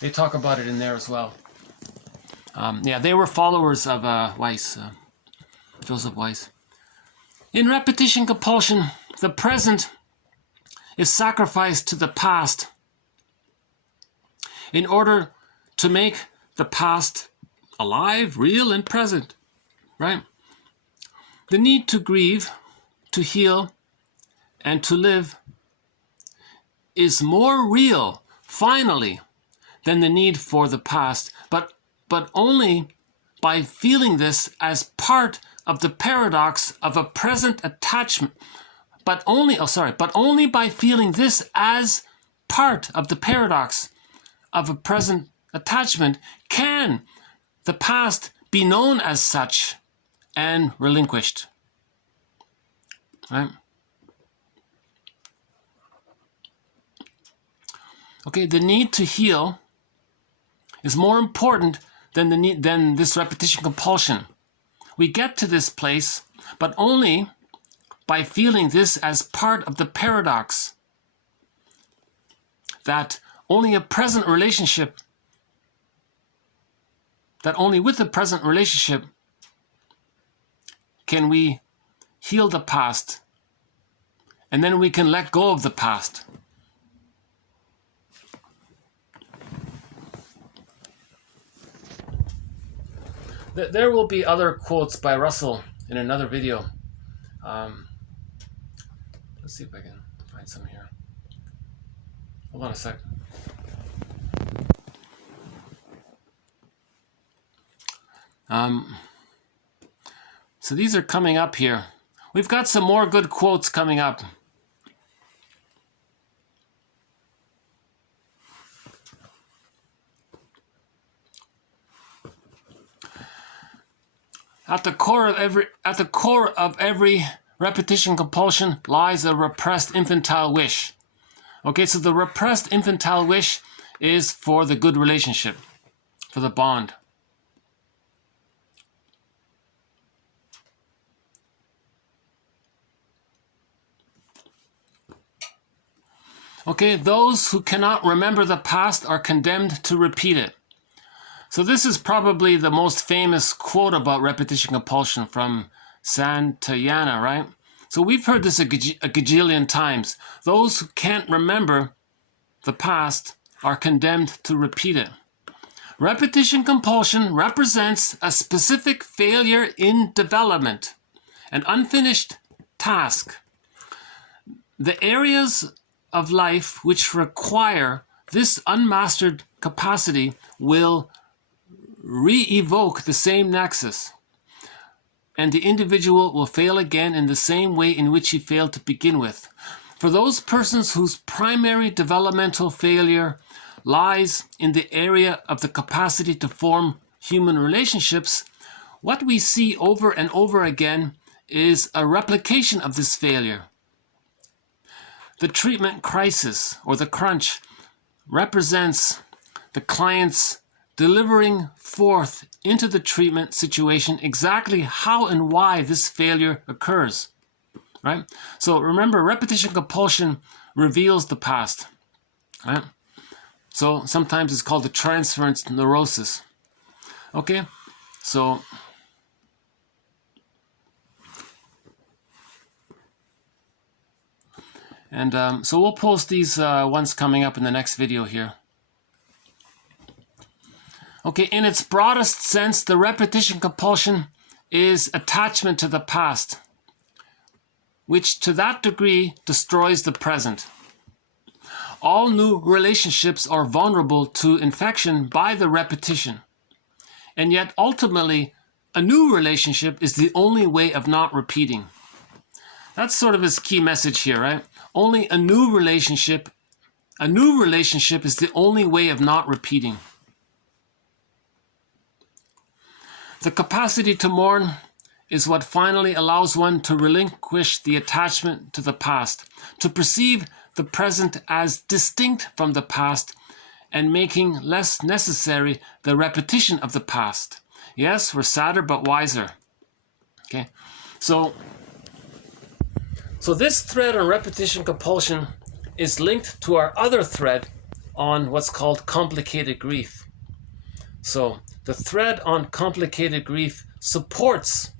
They talk about it in there as well. Yeah, they were followers of Weiss, Joseph Weiss. In repetition compulsion, the present is sacrificed to the past in order to make the past alive, real, and present, right? The need to grieve, to heal, and to live is more real, finally, than the need for the past, but only by feeling this as part of the paradox of a present attachment, but only by feeling this as part of the paradox of a present attachment can the past be known as such and relinquished. Right? Okay, the need to heal is more important than this repetition compulsion. We get to this place, but only by feeling this as part of the paradox that only with the present relationship can we heal the past, and then we can let go of the past. There will be other quotes by Russell in another video. Let's see if I can find some here. Hold on a sec. So these are coming up here. We've got some more good quotes coming up. At the core of every repetition compulsion lies a repressed infantile wish. Okay, so the repressed infantile wish is for the good relationship, for the bond. Okay, those who cannot remember the past are condemned to repeat it. So this is probably the most famous quote about repetition compulsion from Santayana, right? So we've heard this a gajillion times. Those who can't remember the past are condemned to repeat it. Repetition compulsion represents a specific failure in development, an unfinished task. The areas of life which require this unmastered capacity will re-evoke the same nexus, and the individual will fail again in the same way in which he failed to begin with. For those persons whose primary developmental failure lies in the area of the capacity to form human relationships, what we see over and over again is a replication of this failure. The treatment crisis, or the crunch, represents the client's delivering forth into the treatment situation exactly how and why this failure occurs, right? So remember, repetition compulsion reveals the past, right? So sometimes it's called the transference neurosis. Okay, so so we'll post these ones coming up in the next video here. Okay, in its broadest sense, the repetition compulsion is attachment to the past, which to that degree destroys the present. All new relationships are vulnerable to infection by the repetition, and yet ultimately a new relationship is the only way of not repeating. That's sort of his key message here, right? Only a new relationship is the only way of not repeating. The capacity to mourn is what finally allows one to relinquish the attachment to the past, to perceive the present as distinct from the past and making less necessary the repetition of the past. Yes, we're sadder but wiser. Okay, so this thread on repetition compulsion is linked to our other thread on what's called complicated grief. So the thread on complicated grief supports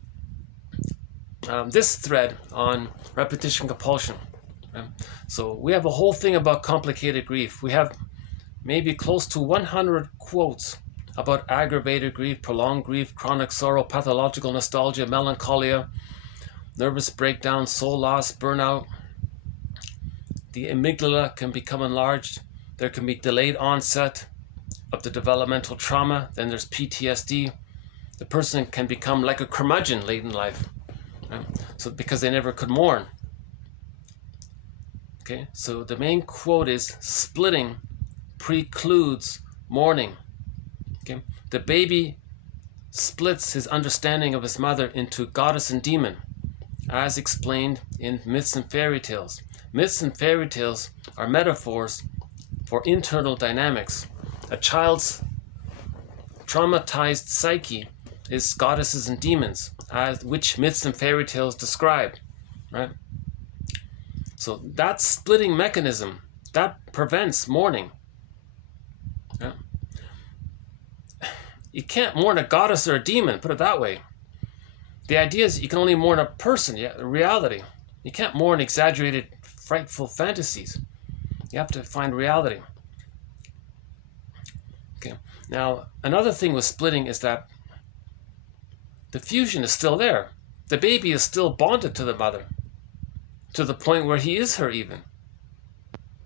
this thread on repetition compulsion. So we have a whole thing about complicated grief. We have maybe close to 100 quotes about aggravated grief, prolonged grief, chronic sorrow, pathological nostalgia, melancholia, nervous breakdown, soul loss, burnout. The amygdala can become enlarged. There can be delayed onset of the developmental trauma. Then there's PTSD. The person can become like a curmudgeon late in life, right? So because they never could mourn. Okay, so the main quote is, splitting precludes mourning. Okay, the baby splits his understanding of his mother into goddess and demon, as explained in myths and fairy tales. Myths and fairy tales are metaphors for internal dynamics. A child's traumatized psyche is goddesses and demons, which myths and fairy tales describe, right? So that splitting mechanism, that prevents mourning. Yeah. You can't mourn a goddess or a demon, put it that way. The idea is you can only mourn a person, a reality. You can't mourn exaggerated, frightful fantasies. You have to find reality. Okay. Now, another thing with splitting is that the fusion is still there. The baby is still bonded to the mother, to the point where he is her even.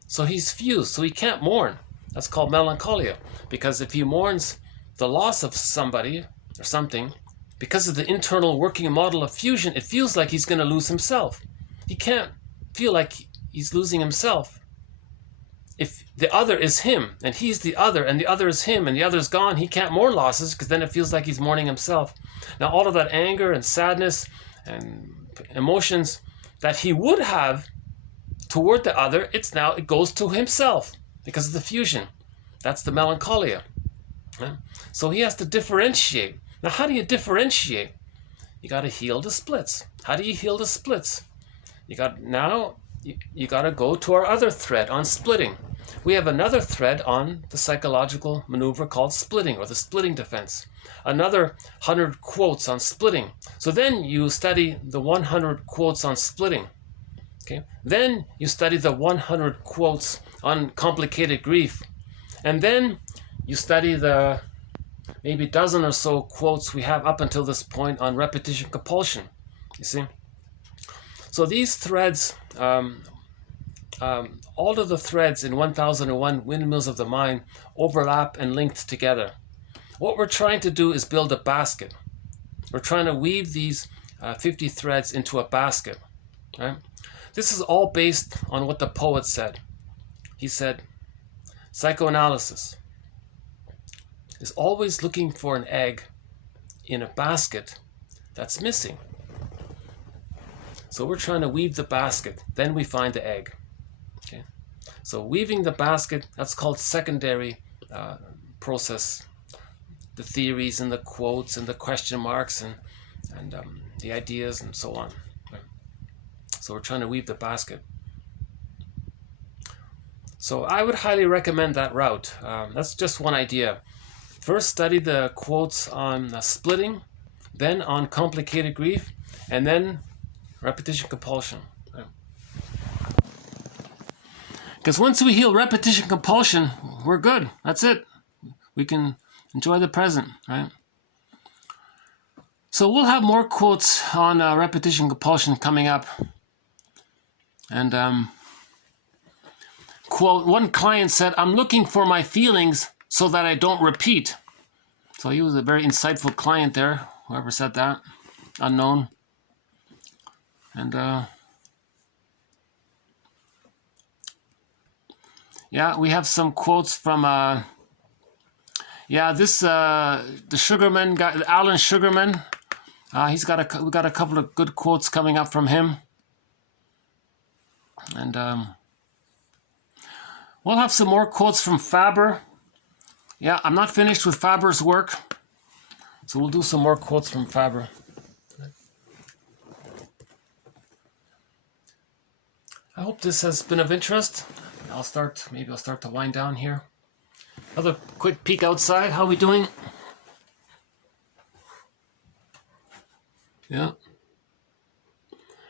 So he's fused, so he can't mourn. That's called melancholia. Because if he mourns the loss of somebody or something, because of the internal working model of fusion, it feels like he's going to lose himself. He can't feel like he's losing himself. If the other is him, and he's the other, and the other is him, and the other's gone, he can't mourn losses, because then it feels like he's mourning himself. Now, all of that anger and sadness and emotions that he would have toward the other, it goes to himself, because of the fusion. That's the melancholia. Yeah? So he has to differentiate. Now, how do you differentiate? You got to heal the splits. How do you heal the splits? You got to go to our other thread on splitting. We have another thread on the psychological maneuver called splitting, or the splitting defense. Another 100 quotes on splitting. So then you study the 100 quotes on splitting. Okay? Then you study the 100 quotes on complicated grief. And then you study the maybe dozen or so quotes we have up until this point on repetition compulsion. You see? So these threads, all of the threads in 1001 Windmills of the Mind overlap and linked together. What we're trying to do is build a basket. We're trying to weave these 50 threads into a basket. Right? This is all based on what the poet said. He said, psychoanalysis is always looking for an egg in a basket that's missing. So we're trying to weave the basket, then we find the egg. Okay? So weaving the basket, that's called secondary process. The theories and the quotes and the question marks and the ideas and so on. Right? So we're trying to weave the basket. So I would highly recommend that route. That's just one idea. First, study the quotes on splitting, then on complicated grief, and then repetition compulsion. Because once we heal repetition compulsion, we're good. That's it. We can enjoy the present, right? So we'll have more quotes on repetition compulsion coming up. And quote, one client said, "I'm looking for my feelings so that I don't repeat." So he was a very insightful client there, whoever said that, unknown. And yeah, we have some quotes from the Sugarman guy, Alan Sugarman. We got a couple of good quotes coming up from him. And we'll have some more quotes from Faber. Yeah, I'm not finished with Faber's work, so we'll do some more quotes from Faber. I hope this has been of interest. Maybe I'll start to wind down here. Another quick peek outside. How are we doing? Yeah.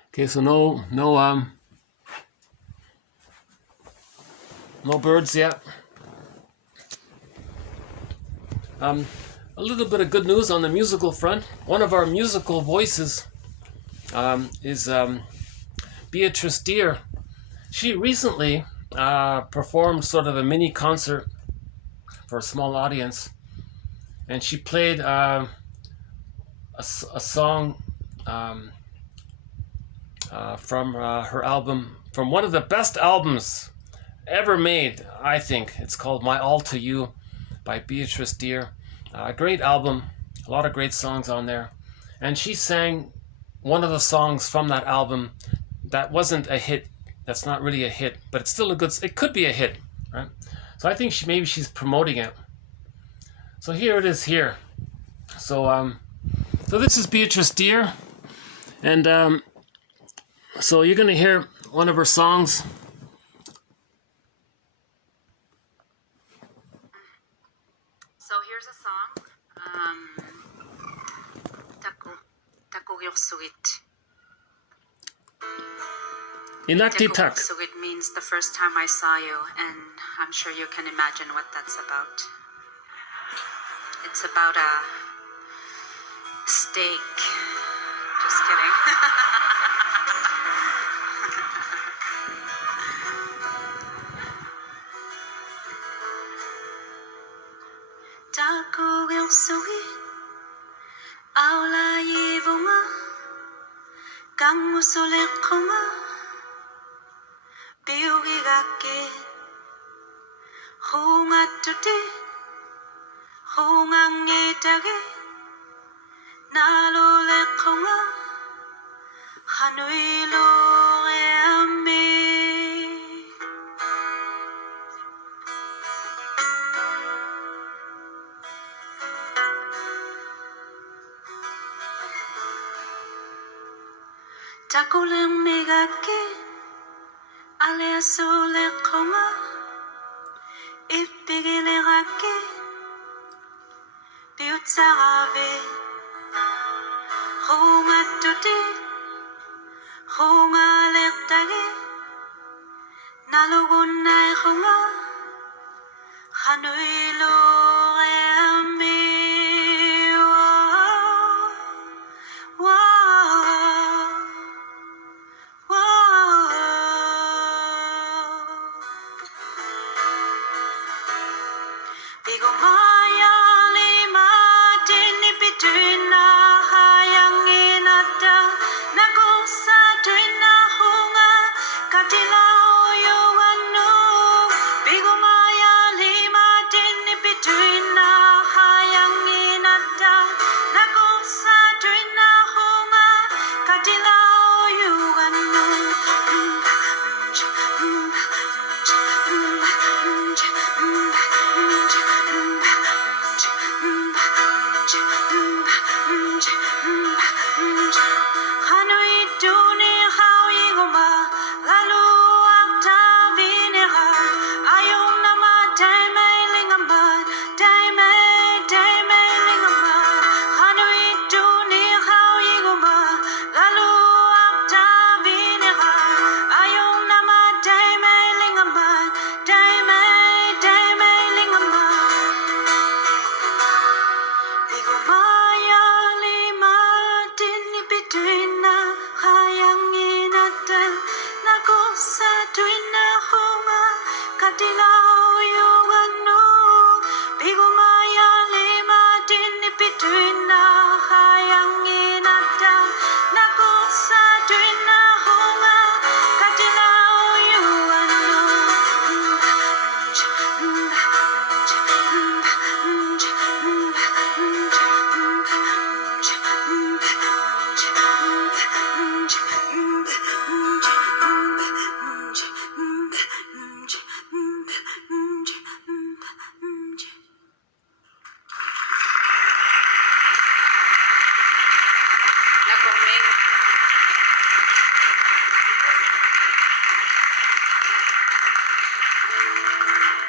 Okay, so no birds yet. A little bit of good news on the musical front. One of our musical voices is Beatrice Deer. She recently performed sort of a mini concert for a small audience, and she played a song from her album, from one of the best albums ever made, I think. It's called My All to You by Beatrice Deer. A great album, a lot of great songs on there. And she sang one of the songs from that album that wasn't a hit. That's not really a hit, but it's still it could be a hit, right? So I think maybe she's promoting it. So here it is here. So so this is Beatrice Deer, and so you're gonna hear one of her songs. So here's a song. Inaktitak. So it means the first time I saw you, and I'm sure you can imagine what that's about. It's about a steak. Just kidding. Takuleng megake ale sole konga ipigile rake biutsarave honga tuti honga lertage nalogunai honga hanuilo reami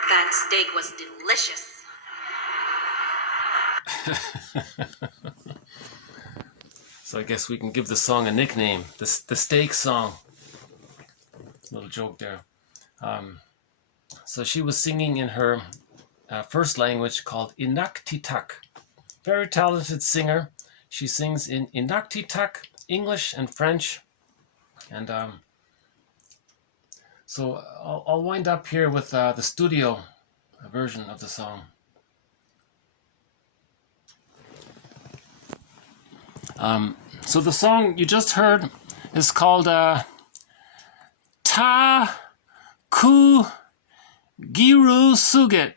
That steak was delicious. So I guess we can give the song a nickname, the steak song. Little joke there. So she was singing in her first language called Inaktitak. Very talented singer. She sings in Inaktitak, English and French. And so I'll wind up here with the studio version of the song. So the song you just heard is called Ta Ku Giru Suget.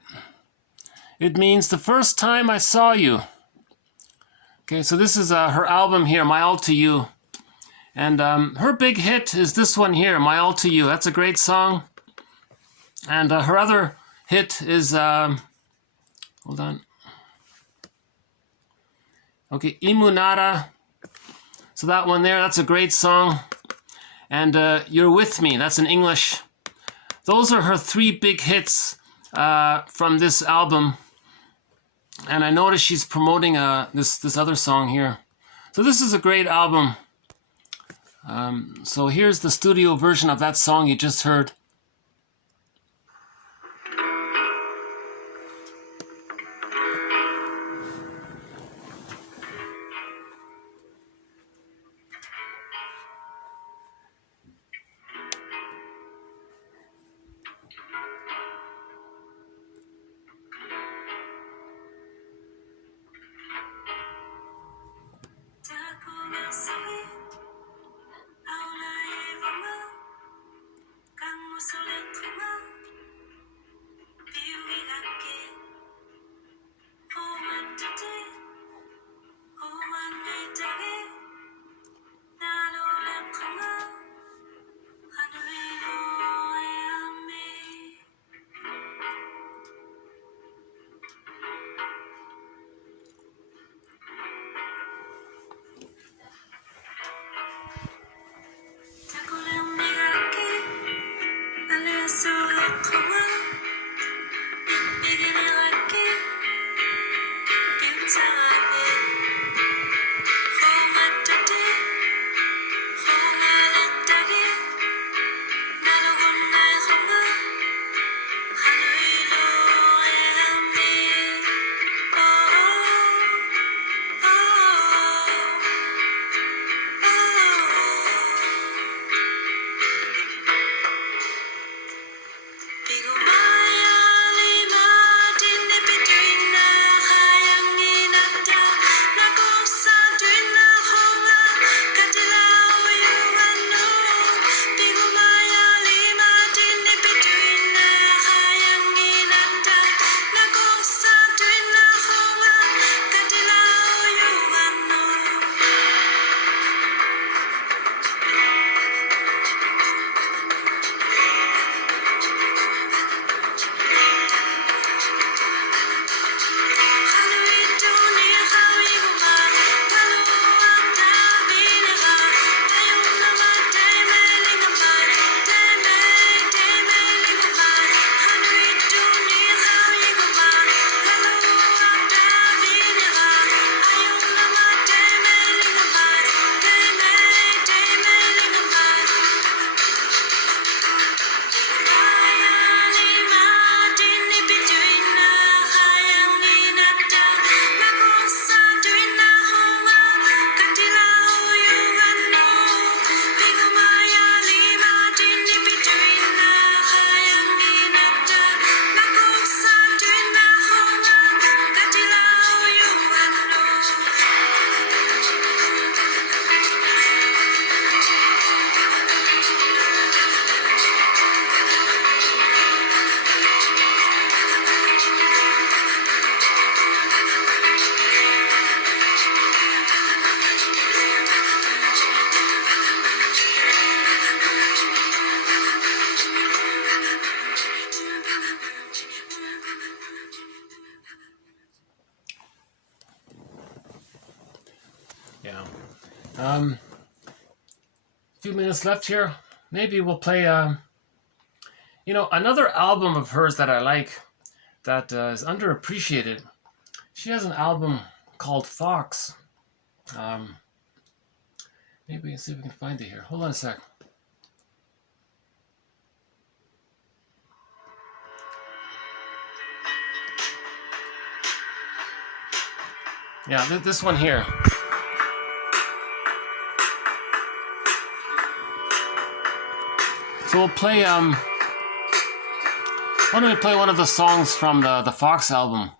It means the first time I saw you. Okay, so this is her album here, My All to You. And her big hit is this one here, My All to You. That's a great song. And her other hit is, hold on. Okay, Imunara. So that one there, that's a great song. And You're With Me, that's in English. Those are her 3 big hits from this album. And I noticed she's promoting this other song here. So this is a great album. So here's the studio version of that song you just heard. Yeah. A few minutes left here. Maybe we'll play, another album of hers that I like that is underappreciated. She has an album called Fox. Maybe we can see if we can find it here. Hold on a sec. Yeah, this one here. So we'll play, why don't we play one of the songs from the Fox album.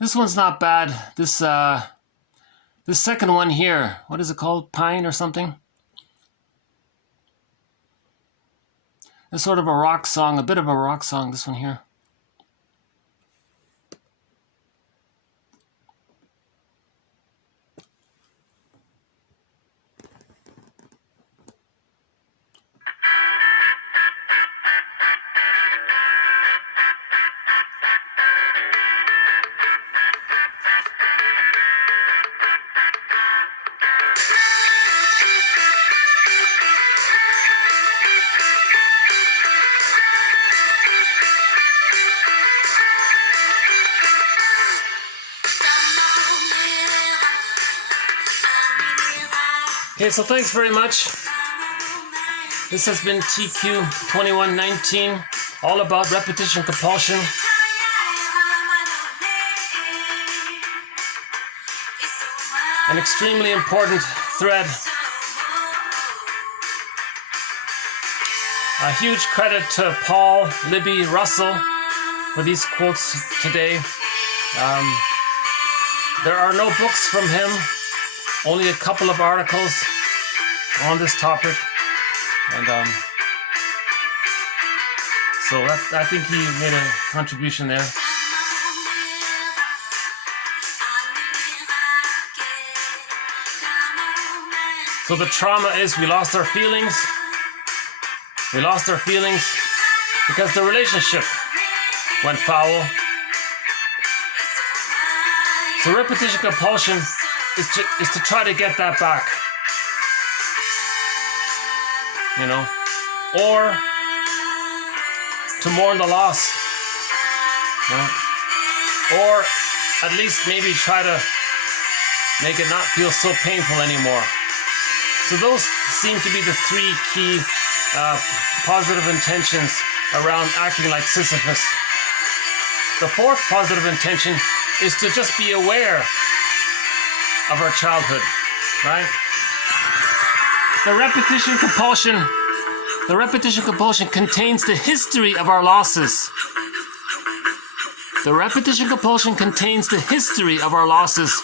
This one's not bad. This second one here, what is it called? Pine or something? It's sort of a rock song, a bit of a rock song, this one here. Okay, so thanks very much. This has been TQ 2119, all about repetition compulsion. An extremely important thread. A huge credit to Paul Libby Russell for these quotes today. There are no books from him, only a couple of articles on this topic. And so I think he made a contribution there. So the trauma is we lost our feelings. We lost our feelings because the relationship went foul. So repetition compulsion is to try to get that back. You know, or to mourn the loss, you know? Or at least maybe try to make it not feel so painful anymore. So those seem to be the three key positive intentions around acting like Sisyphus. The fourth positive intention is to just be aware of our childhood, right? The repetition compulsion contains the history of our losses. The repetition compulsion contains the history of our losses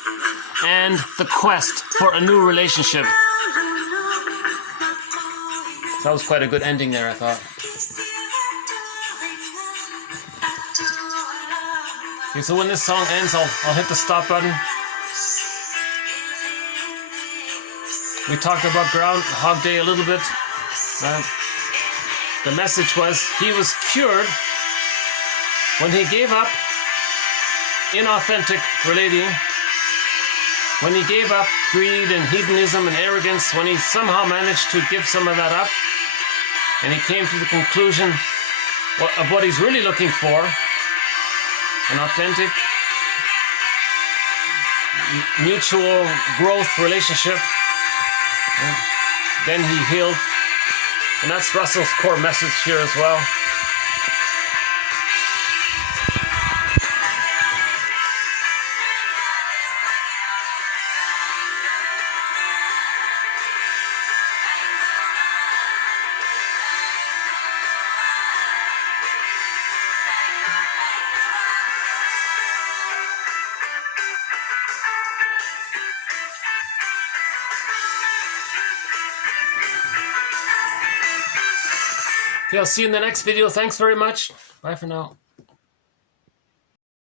and the quest for a new relationship. That was quite a good ending there, I thought. Okay, so when this song ends, I'll hit the stop button. We talked about Groundhog Day a little bit. The message was he was cured when he gave up inauthentic relating, when he gave up greed and hedonism and arrogance, when he somehow managed to give some of that up, and he came to the conclusion of what he's really looking for, an authentic, mutual growth relationship. Then he healed. And that's Russell's core message here as well. Okay, I'll see you in the next video. Thanks very much. Bye for now.